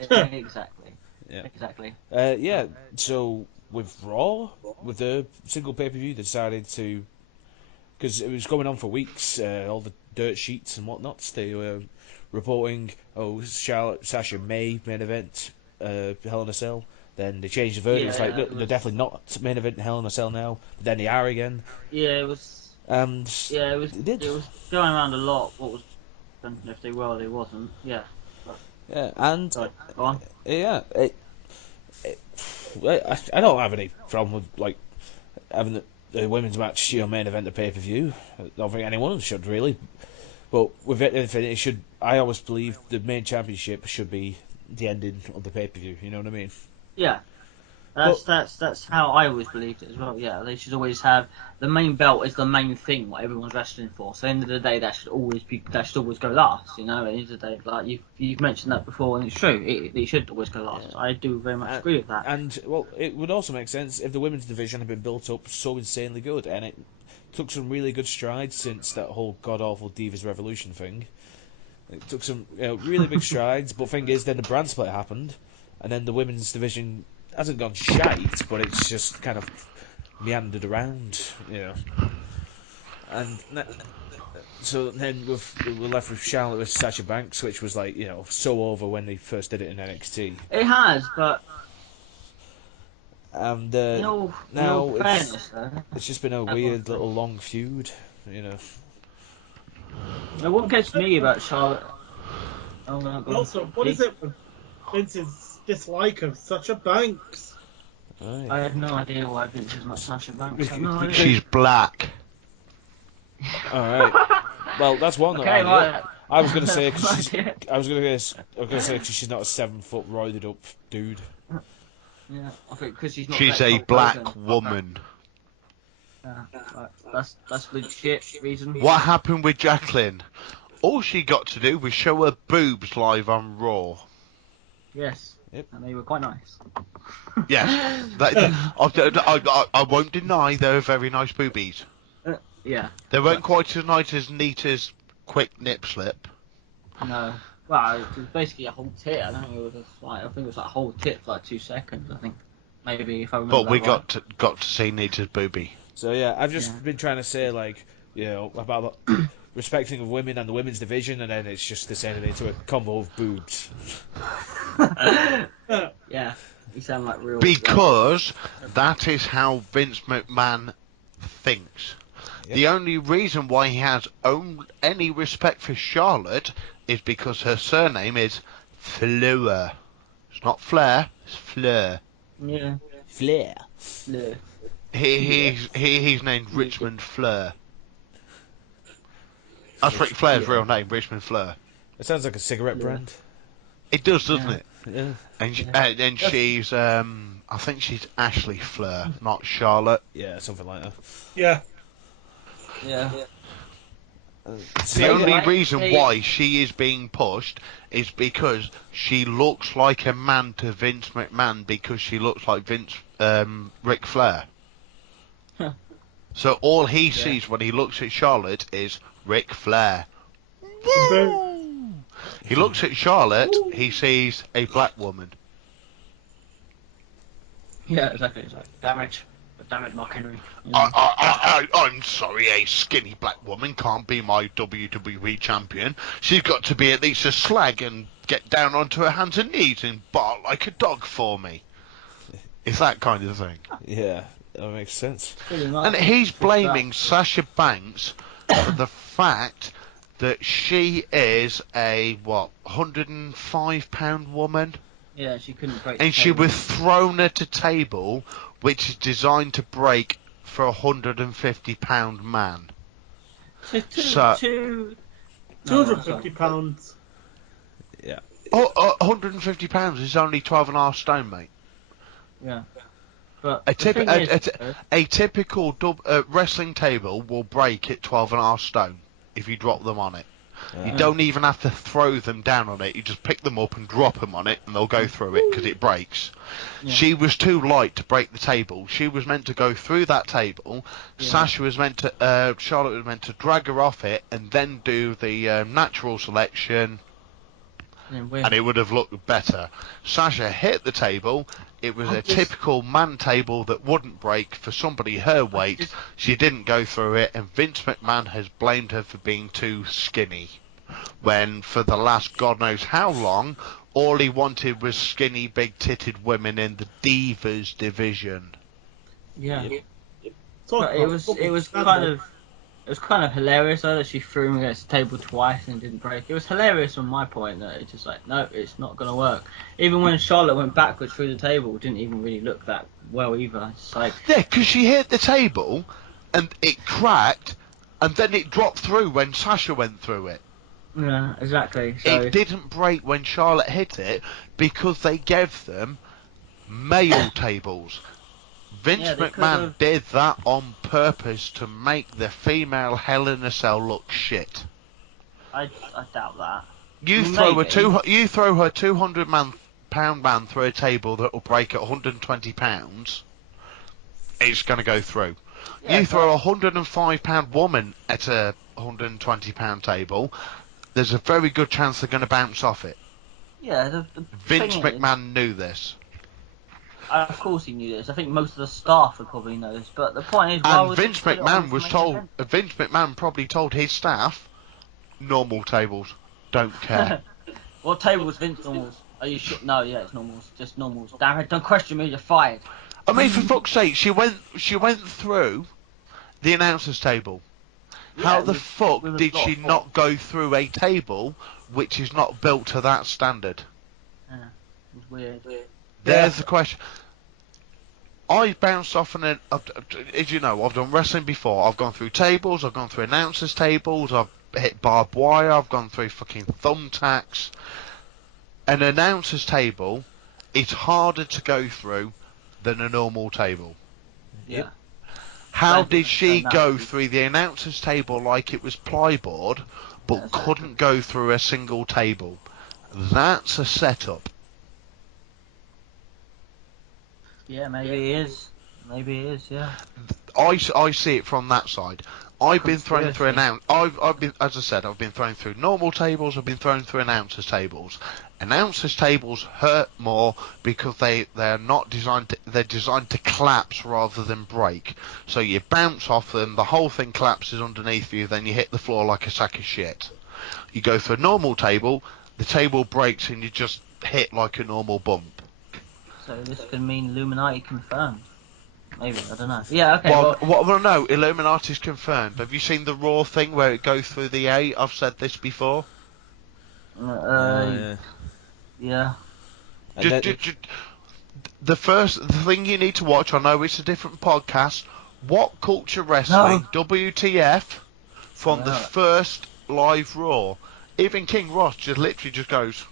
Exactly. Yeah. Exactly. Yeah. So with Raw, with the single pay-per-view, they decided to, because it was going on for weeks, all the dirt sheets and whatnots, they were reporting, Charlotte Sasha May main event, Hell in a Cell. Then they changed the verdict. It's like, Yeah, look, it they're was. definitely not main event Hell in a Cell now. But then they are again, Yeah, it was. and Yeah, it was. they did. It was going around a lot. What was if they were or they wasn't? Yeah. But, Yeah, and sorry, go on. yeah, I don't have any problem with like having the women's match, main event the pay per view. I don't think anyone should really. But with it should. I always believe the main championship should be the ending of the pay per view. You know what I mean? Yeah. But That's how I always believed it as well. Yeah, they should always have the main belt is the main thing what everyone's wrestling for. So at the end of the day, that should always go last. You know, at the end of the day, like you've mentioned that before, and it's true. It should always go last. I do very much agree with that. and well, it would also make sense if the women's division had been built up so insanely good, and it took some really good strides since that whole god awful Divas Revolution thing. It took some really big strides, but thing is, then the brand split happened, and then the women's division hasn't gone shite, but it's just kind of meandered around, And so then we're left with Charlotte with Sasha Banks, which was like so over when they first did it in NXT, It has, but and in all now fairness, though, it's just been a weird little long feud, what gets me about Charlotte. Oh, no, go And on. also, what is it with Vince's dislike of Sasha Banks? Aye. I have no idea why Vince is not Sasha Banks. I have no idea. She's black. All right. Well, that's one Okay, idea. right. I was gonna say That's one because idea. I was gonna say 'cause she's not a 7 foot roided up dude. Yeah, I think because she's not. She's that a Hulk black Hogan. woman. Yeah, right. That's legit reason. What happened with Jacqueline? All she got to do was show her boobs live on Raw. Yes. Yep. And they were quite nice. Yes, I won't deny they were very nice boobies. Yeah. They weren't quite as nice as Nita's quick nip slip. No. Well, it was basically a whole tit. I don't think it was I think it was like a whole tit for like 2 seconds. I think maybe if I remember. But we that right. got to see Nita's boobie. So yeah, I've just been trying to say about respecting of women and the women's division, and then it's just descended into a combo of boobs. Yeah. You sound like real. Because that is how Vince McMahon thinks. Yep. The only reason why he has any respect for Charlotte is because her surname is Fleur. It's not Flair, it's Fleur. Yeah. Flair. Yeah. He's named Richmond Fleur. That's Ric Flair's real name, Richmond Fleur. It sounds like a cigarette brand. It does, doesn't it? Yeah. And she's, I think she's Ashley Fleur, not Charlotte. Yeah, something like that. Yeah. Yeah. The only reason why she is being pushed is because she looks like a man to Vince McMahon because she looks like Ric Flair. Huh. So all he sees when he looks at Charlotte is Ric Flair. He looks at Charlotte, he sees a black woman. Yeah, exactly. It's like, damn it, Mark Henry. I'm sorry, a skinny black woman can't be my WWE champion. She's got to be at least a slag and get down onto her hands and knees and bark like a dog for me. It's that kind of thing. Yeah, that makes sense. And he's blaming Sasha Banks for the fact that she is a, 105-pound woman? Yeah, she couldn't break. And she was thrown at a table which is designed to break for a 150-pound man. So 250 pounds. Yeah. 150 pounds is only 12.5 stone, mate. Yeah. But A typical wrestling table will break at 12.5 stone if you drop them on it. You don't even have to throw them down on it. You just pick them up and drop them on it, and they'll go through it because it breaks. Yeah. She was too light to break the table. She was meant to go through that table. Yeah. Charlotte was meant to drag her off it and then do the natural selection and it would have looked better. Sasha hit the table. It was a typical man table that wouldn't break for somebody her weight. She didn't go through it, and Vince McMahon has blamed her for being too skinny. When for the last God knows how long, all he wanted was skinny, big-titted women in the Divas division. Yeah. But it was kind of hilarious though that she threw him against the table twice and didn't break. It was hilarious from my point that it's just like, no, it's not gonna work. Even when Charlotte went backwards through the table, it didn't even really look that well either. It's like, yeah, because she hit the table and it cracked, and then it dropped through when Sasha went through it. yeah, exactly. So It didn't break when Charlotte hit it because they gave them male tables. Vince McMahon did that on purpose to make the female Hell in a Cell look shit. I doubt that. You throw her 200-pound man through a table that will break at 120 pounds, it's going to go through. Yeah, you throw a 105-pound woman at a 120-pound table, there's a very good chance they're going to bounce off it. Yeah, the Vince thing McMahon knew this. Of course he knew this. I think most of the staff would probably know this. But the point is, and Vince McMahon probably told his staff, normal tables, don't care. What tables, Vince? Normals? Are you sure? No, yeah, it's normals. Just normals. Damn it! Don't question me. You're fired. I mean, for fuck's sake, she went through the announcers table. Yeah, How the fuck did she not go through a table which is not built to that standard? Yeah, it's weird. There's the question. I bounced off as you know, I've done wrestling before. I've gone through tables, I've gone through announcers tables, I've hit barbed wire, I've gone through fucking thumbtacks. An announcer's table is harder to go through than a normal table. Yeah. How did she go through the announcer's table like it was plyboard, but couldn't go through a single table? That's a setup. Yeah, maybe it is. Maybe it is. Yeah. I see it from that side. I've been thrown through I've been, as I said, I've been thrown through normal tables. I've been thrown through announcers tables. Announcers tables hurt more because they're not designed. They're designed to collapse rather than break. So you bounce off them, the whole thing collapses underneath you, then you hit the floor like a sack of shit. You go through a normal table, the table breaks and you just hit like a normal bump. So this could mean Illuminati confirmed. Maybe, I don't know. Yeah, okay. Well, no, Illuminati's confirmed. Have you seen the Raw thing where it goes through the A? I've said this before. Yeah. The thing you need to watch, I know it's a different podcast, What Culture Wrestling, WTF, from the first live Raw. Even King Ross literally just goes,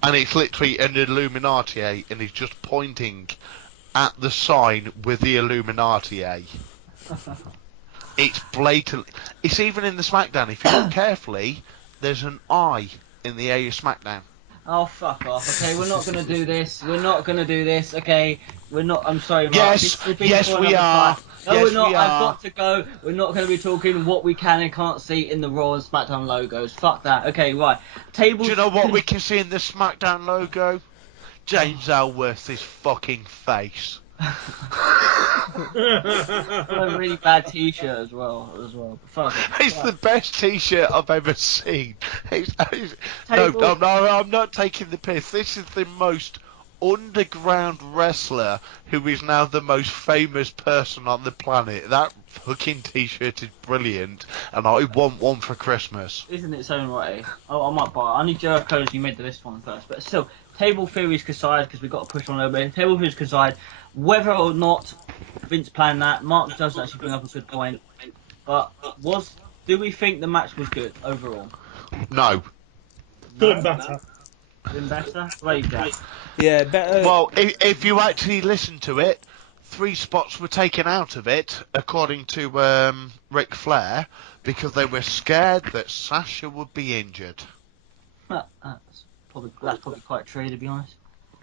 and it's literally an Illuminati A, and he's just pointing at the sign with the Illuminati A. It's blatant. It's even in the SmackDown. If you look carefully, there's an I in the A of SmackDown. Oh, fuck off. Okay, we're not going to do this. We're not going to do this. Okay, we're not. I'm sorry, Mark. Yes, we are. No, we're not. I've got to go. We're not going to be talking what we can and can't see in the Raw and SmackDown logos. Fuck that. Okay, right. Tables. Do you know what we can see in the SmackDown logo? James Ellsworth's fucking face. A really bad T-shirt as well. Fuck it. It's the best T-shirt I've ever seen. No, I'm not taking the piss. This is the most underground wrestler who is now the most famous person on the planet. That fucking T-shirt is brilliant, and I want one for Christmas. Isn't it its own way? Oh, I might buy it. I need Jericho's. You made the list one first, but still, table theories aside, because we've got to push on a little bit. Table theories aside, whether or not Vince planned that, Mark does actually bring up a good point. But do we think the match was good overall? No. Good better. Been better? Right, Jack. Yeah, better. Well, if you actually listen to it, 3 spots were taken out of it, according to Ric Flair, because they were scared that Sasha would be injured. That's probably quite true, to be honest.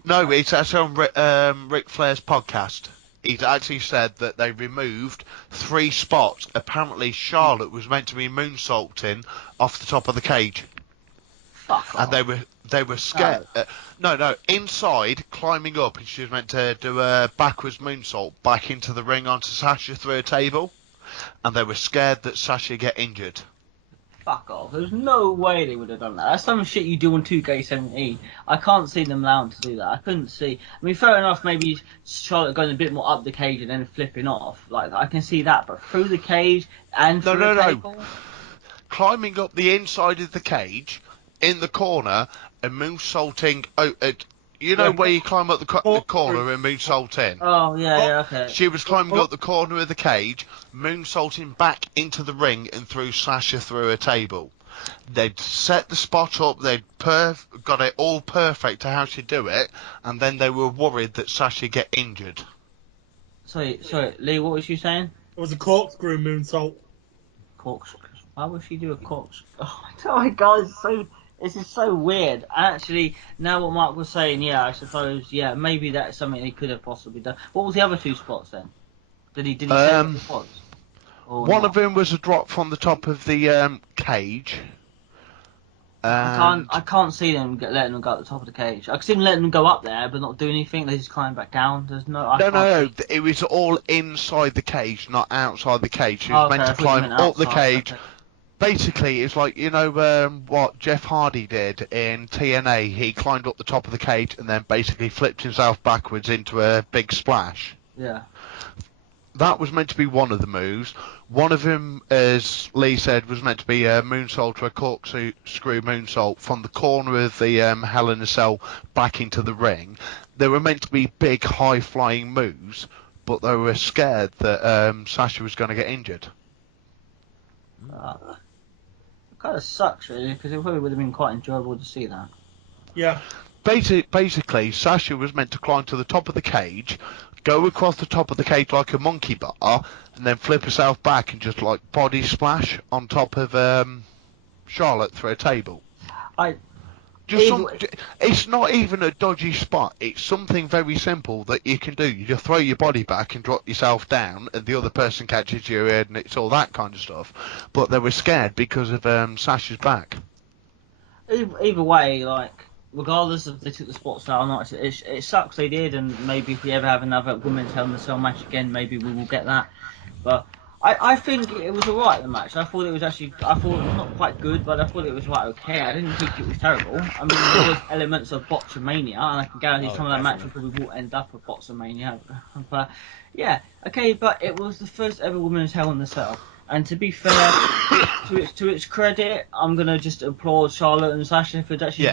No, it's actually on Ric Flair's podcast. He's actually said that they removed 3 spots. Apparently, Charlotte was meant to be moonsaulting off the top of the cage. Fuck off. And they were scared. No, inside, climbing up, and she was meant to do a backwards moonsault back into the ring onto Sasha through a table, and they were scared that Sasha get injured. Fuck off. There's no way they would have done that. That's some shit you do on 2K17. I can't see them allowing to do that. I couldn't see. I mean, fair enough, maybe Charlotte going a bit more up the cage and then flipping off. Like, I can see that, but through the cage and through the table? Climbing up the inside of the cage, in the corner, and moonsaulting. You know where you climb up the corner and moonsault in? Oh, yeah, okay. She was climbing up the corner of the cage, moonsaulting back into the ring and threw Sasha through a table. They'd set the spot up, they'd got it all perfect to how she'd do it, and then they were worried that Sasha get injured. Sorry, Lee, what was you saying? It was a corkscrew moonsault. Corkscrew. Why would she do a corkscrew? Oh my god, this is so weird. Actually, now what Mark was saying, yeah, I suppose, yeah, maybe that's something he could have possibly done. What was the other two spots then? Did he say what it was? One of them was a drop from the top of the cage. I can't see them letting them go at the top of the cage. I can see them letting them go up there, but not do anything. They just climb back down. There's no. No. It was all inside the cage, not outside the cage. She was meant to climb up the cage. Okay. Basically, it's like, you know, what Jeff Hardy did in TNA. He climbed up the top of the cage and then basically flipped himself backwards into a big splash. Yeah. That was meant to be one of the moves. One of them, as Lee said, was meant to be a moonsault or a corkscrew moonsault from the corner of the Hell in a Cell back into the ring. They were meant to be big, high-flying moves, but they were scared that Sasha was going to get injured. It kind of sucks, really, because it probably would have been quite enjoyable to see that. Yeah. Basically, Sasha was meant to climb to the top of the cage, go across the top of the cage like a monkey bar, and then flip herself back and just like body splash on top of Charlotte through a table. It's not even a dodgy spot. It's something very simple that you can do. You just throw your body back and drop yourself down, and the other person catches you, and it's all that kind of stuff. But they were scared because of Sasha's back. Either way, like, regardless if they took the spot style or not, it sucks they did, and maybe if we ever have another women's Hell in a Cell match again, maybe we will get that. But I think it was alright, the match. I thought it was not quite good, but I thought it was right okay. I didn't think it was terrible. I mean, there was elements of Botchamania, and I can guarantee some of that match probably will end up at Botchamania. But, yeah, okay, but it was the first ever women's Hell in a Cell. And to be fair, to its credit, I'm gonna just applaud Charlotte and Sasha for actually,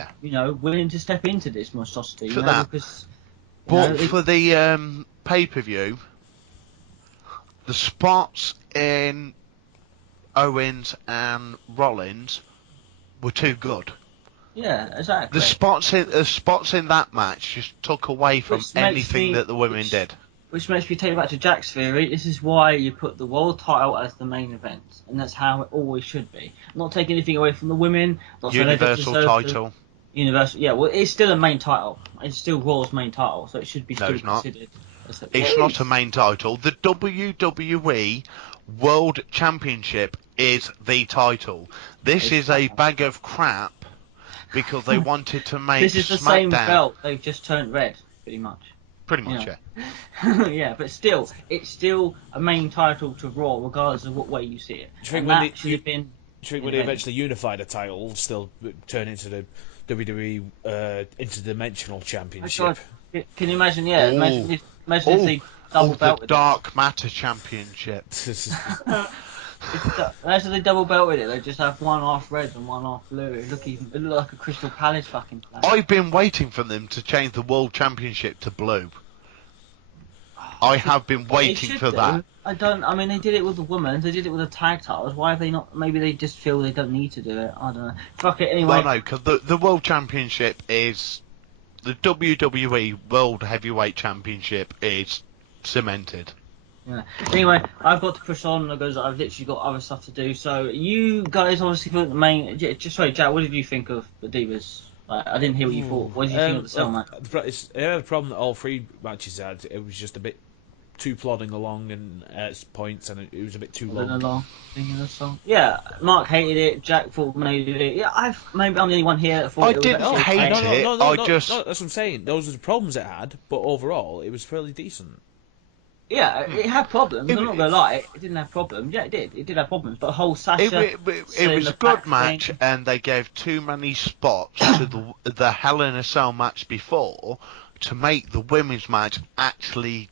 willing to step into this monstrosity. For that. Because, for the pay-per-view, the spots in Owens and Rollins were too good. Yeah, exactly. The spots in that match just took away from anything that the women did. Which makes me take you back to Jack's theory. This is why you put the world title as the main event, and that's how it always should be. Not taking anything away from the women. Universal title. Universal, yeah. Well, it's still a main title. It's still Raw's main title, so it should be still considered. It's not a main title. The WWE World Championship is the title. This is a bag of crap because they wanted to make this is the SmackDown. Same belt. They've just turned red, pretty much. Pretty much, yeah. Yeah, but still, it's still a main title to Raw, regardless of what way you see it. Do you think when they eventually unify the title, still turn into the WWE Interdimensional Championship? Can you imagine? Yeah, imagine if they double belt the Dark Matter Championship. Imagine they double belted it. They just have one half red and one half blue. It look like a Crystal Palace fucking play. I've been waiting for them to change the World Championship to blue. I have been waiting for that. I mean, they did it with the women. They did it with the tag titles. Why have they not? Maybe they just feel they don't need to do it. I don't know. Fuck it anyway. Well, no, because the World Championship is the WWE World Heavyweight Championship is cemented. Yeah. Anyway, I've got to push on because I've literally got other stuff to do. So you guys obviously thought the main. Sorry, Jack. What did you think of the Divas? I didn't hear what you thought. What did you think of the Cell match? The problem that all three matches had, it was just a bit too plodding along and at points, and it was a bit too Than a long. long thing in the song. Yeah, Mark hated it. Jack thought maybe it. Yeah, maybe I'm the only one here that thought I it was didn't actually hate okay. it. No, I just no, that's what I'm saying. Those are the problems it had, but overall, it was fairly decent. Yeah, it had problems. It, I'm not gonna lie, it didn't have problems. Yeah, it did. It did have problems. But the whole it, Sasha it in was the a good back match, thing. and they gave too many spots to the Hell in a Cell match before to make the women's match actually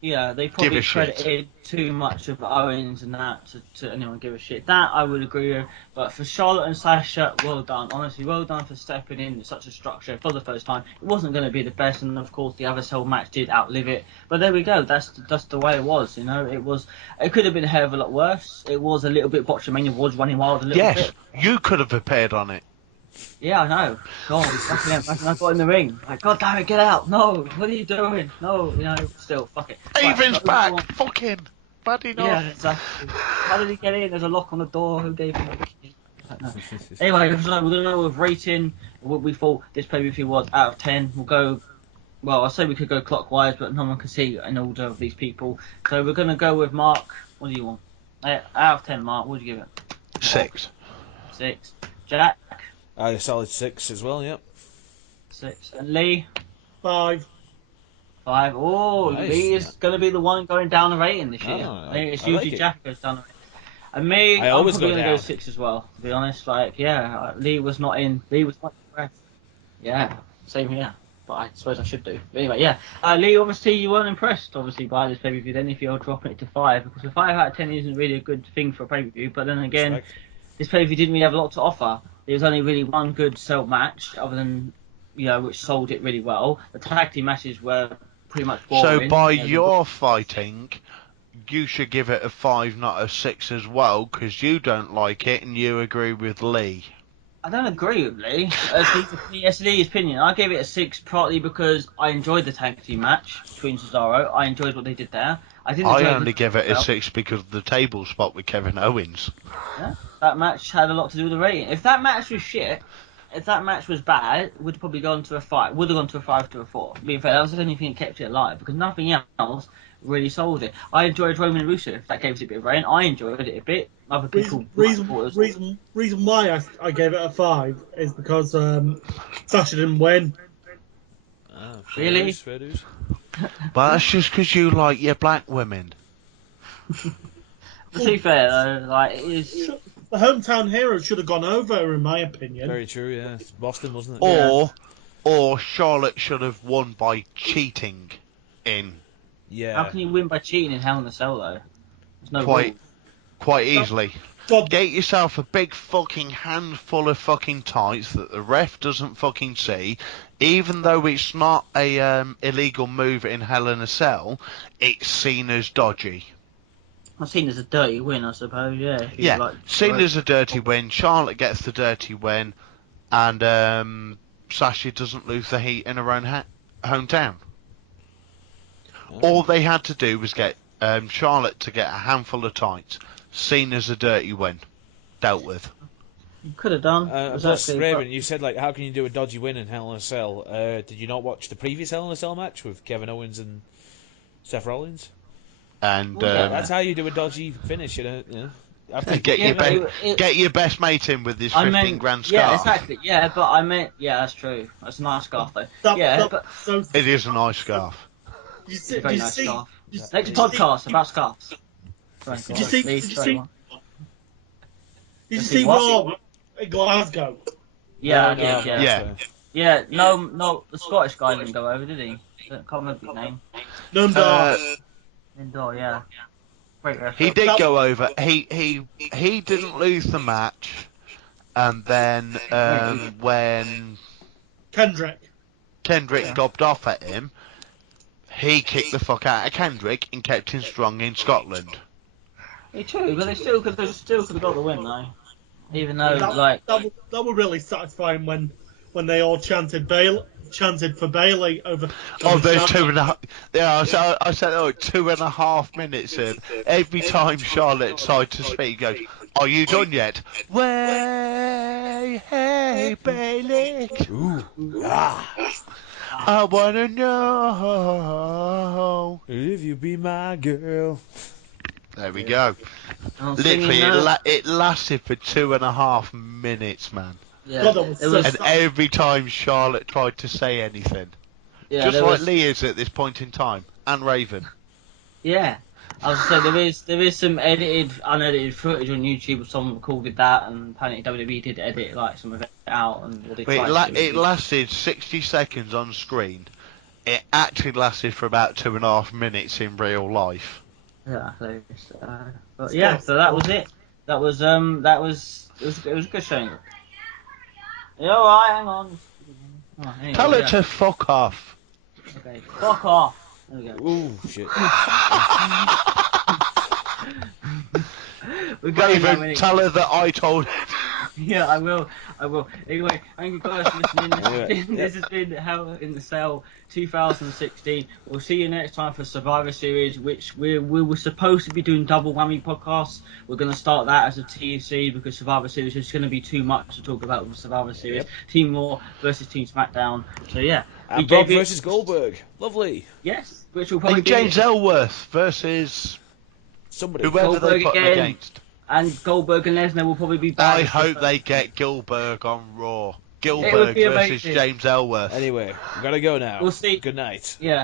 Yeah, they give probably a shit. credited too much of Owens and that to anyone give a shit. That I would agree with. But for Charlotte and Sasha, well done. Honestly, well done for stepping in such a structure for the first time. It wasn't going to be the best, and of course the other cell match did outlive it. But there we go. That's the way it was. You know, it was. It could have been a hell of a lot worse. It was a little bit Botchamania was running wild a little Yes, bit. you could have appeared on it. Yeah, I know. God, fucking hell, imagine I got in the ring. Like, God damn it, get out. No, what are you doing? No, you know, still, fuck it. Right, Avon's so go on. back. Fuck him. Bad Yeah, enough. exactly. How did he get in? There's a lock on the door. Who gave him the key? I don't know. Anyway, so we're going to go with rating. What we thought this pay-per-view was out of 10. We'll go, well, I say we could go clockwise, but no one can see an order of these people. So we're going to go with Mark. What do you want? Out of 10, Mark, what would you give it? 6. 6. Jack? A solid 6 as well. Yep. 6. And Lee? 5. 5. Oh, Nice. Lee is going to be the one going down the rating this year. Oh, I think it's I like usually it. Jack goes down the rating. And me, I I'm always probably go going to go down. 6 as well, to be honest. Like, yeah, Lee was not impressed. Yeah, same here. But I suppose I should do. But anyway, yeah. Lee, obviously, you weren't impressed, obviously, by this pay-per-view then, if you're dropping it to 5. Because a 5 out of 10 isn't really a good thing for a pay-per-view. But then again, Respect. this pay-per-view didn't really have a lot to offer. There was only really one good cell match, other than, you know, which sold it really well. The tag team matches were pretty much boring. So by You know, your fighting, you should give it a 5, not a 6 as well, because you don't like it and you agree with Lee. I don't agree with Lee. It's Lee's opinion. I gave it a 6 partly because I enjoyed the tag team match between Cesaro. I enjoyed what they did there. I didn't enjoy I only the give it a belt. 6 because of the table spot with Kevin Owens. Yeah, that match had a lot to do with the rating. If that match was shit, if that match was bad, it would have probably gone to a 5. Would have gone to a 5 to a 4. Being fair, that was the only thing that kept it alive because nothing else really sold it. I enjoyed Roman and Rusev. That gave it a bit of rating. I enjoyed it a bit. Other people Reason why I gave it a 5 is because Sasha didn't win. Fair Really? dues, fair dues. But that's just because you like your black women. To be fair though, like it is. The hometown hero should have gone over, in my opinion. Very true, yeah. It's Boston, wasn't it? Or Charlotte should have won by cheating in Yeah. How can you win by cheating in Hell in a Cell though? There's no rules. quite easily. God, Get yourself a big fucking handful of fucking tights that the ref doesn't fucking see. Even though it's not a illegal move in Hell in a Cell, it's seen as dodgy. I've seen as a dirty win, I suppose. Yeah. If you Yeah, like, seen as a dirty win. Charlotte gets the dirty win, and Sasha doesn't lose the heat in her own hometown. All they had to do was get Charlotte to get a handful of tights, seen as a dirty win, dealt with. You could have done. Plus, exactly, Raven, you said, like, how can you do a dodgy win in Hell in a Cell? Did you not watch the previous Hell in a Cell match with Kevin Owens and Seth Rollins? And That's how you do a dodgy finish, you know. After get your best mate in with his 15 grand scarf. Yeah, exactly. Yeah, but I meant. Yeah, that's true. That's a nice scarf though. But It is a nice scarf. it's a very nice scarf. Next podcast about scarves. Did you see Raw in Glasgow? Yeah, I did. Yeah. Yeah. No, the Scottish guy didn't go over, did he? I can't remember his name. Lindor, yeah. Great wrestler. He did go over. He didn't lose the match, and then when Kendrick gobbed off at him, he kicked the fuck out of Kendrick and kept him strong in Scotland. Yeah, true, but they still could have got the win though. Even though that were really satisfying when they all chanted for Bailey over. Oh, there's 2.5. Yeah, I said 2.5 minutes in. Every time Charlotte tried to speak, he goes, "Are you done yet?" Way, hey, Bailey. Ooh. I wanna know. If you be my girl. There we go. I'm Literally, singing that. it lasted for 2.5 minutes, man. Yeah, God, that was it so was. And every time Charlotte tried to say anything, Yeah, just there like was. Lee is at this point in time, and Raven. Yeah, I was saying there is some unedited footage on YouTube of someone recorded that, and apparently WWE did edit like some of it out, and well, they But tried to. it lasted 60 seconds on screen. It actually lasted for about 2.5 minutes in real life. Yeah, but yeah, so that was it. It was a good showing. You alright? Hang on. Oh, anyway, Tell her yeah. to fuck off. Okay, fuck off. There we go. Ooh, shit. We're going now, Raven, tell her that I told her. Yeah, I will. Anyway, thank you guys for listening. Yeah. This has been Hell in the Cell 2016. We'll see you next time for Survivor Series, which we were supposed to be doing double whammy podcasts. We're going to start that as a TC because Survivor Series is going to be too much to talk about with Survivor Series. Yep. Team Raw versus Team SmackDown. So yeah, And Bob versus Goldberg. Lovely. Yes, which will probably And be James Ellsworth versus Somebody. whoever they Goldberg put him again. against. And Goldberg and Lesnar will probably be back. I hope they get Gilbert on Raw. It would Gilbert be versus amazing. James Ellsworth. Anyway, we gotta go now. We'll see. Good night. Yeah.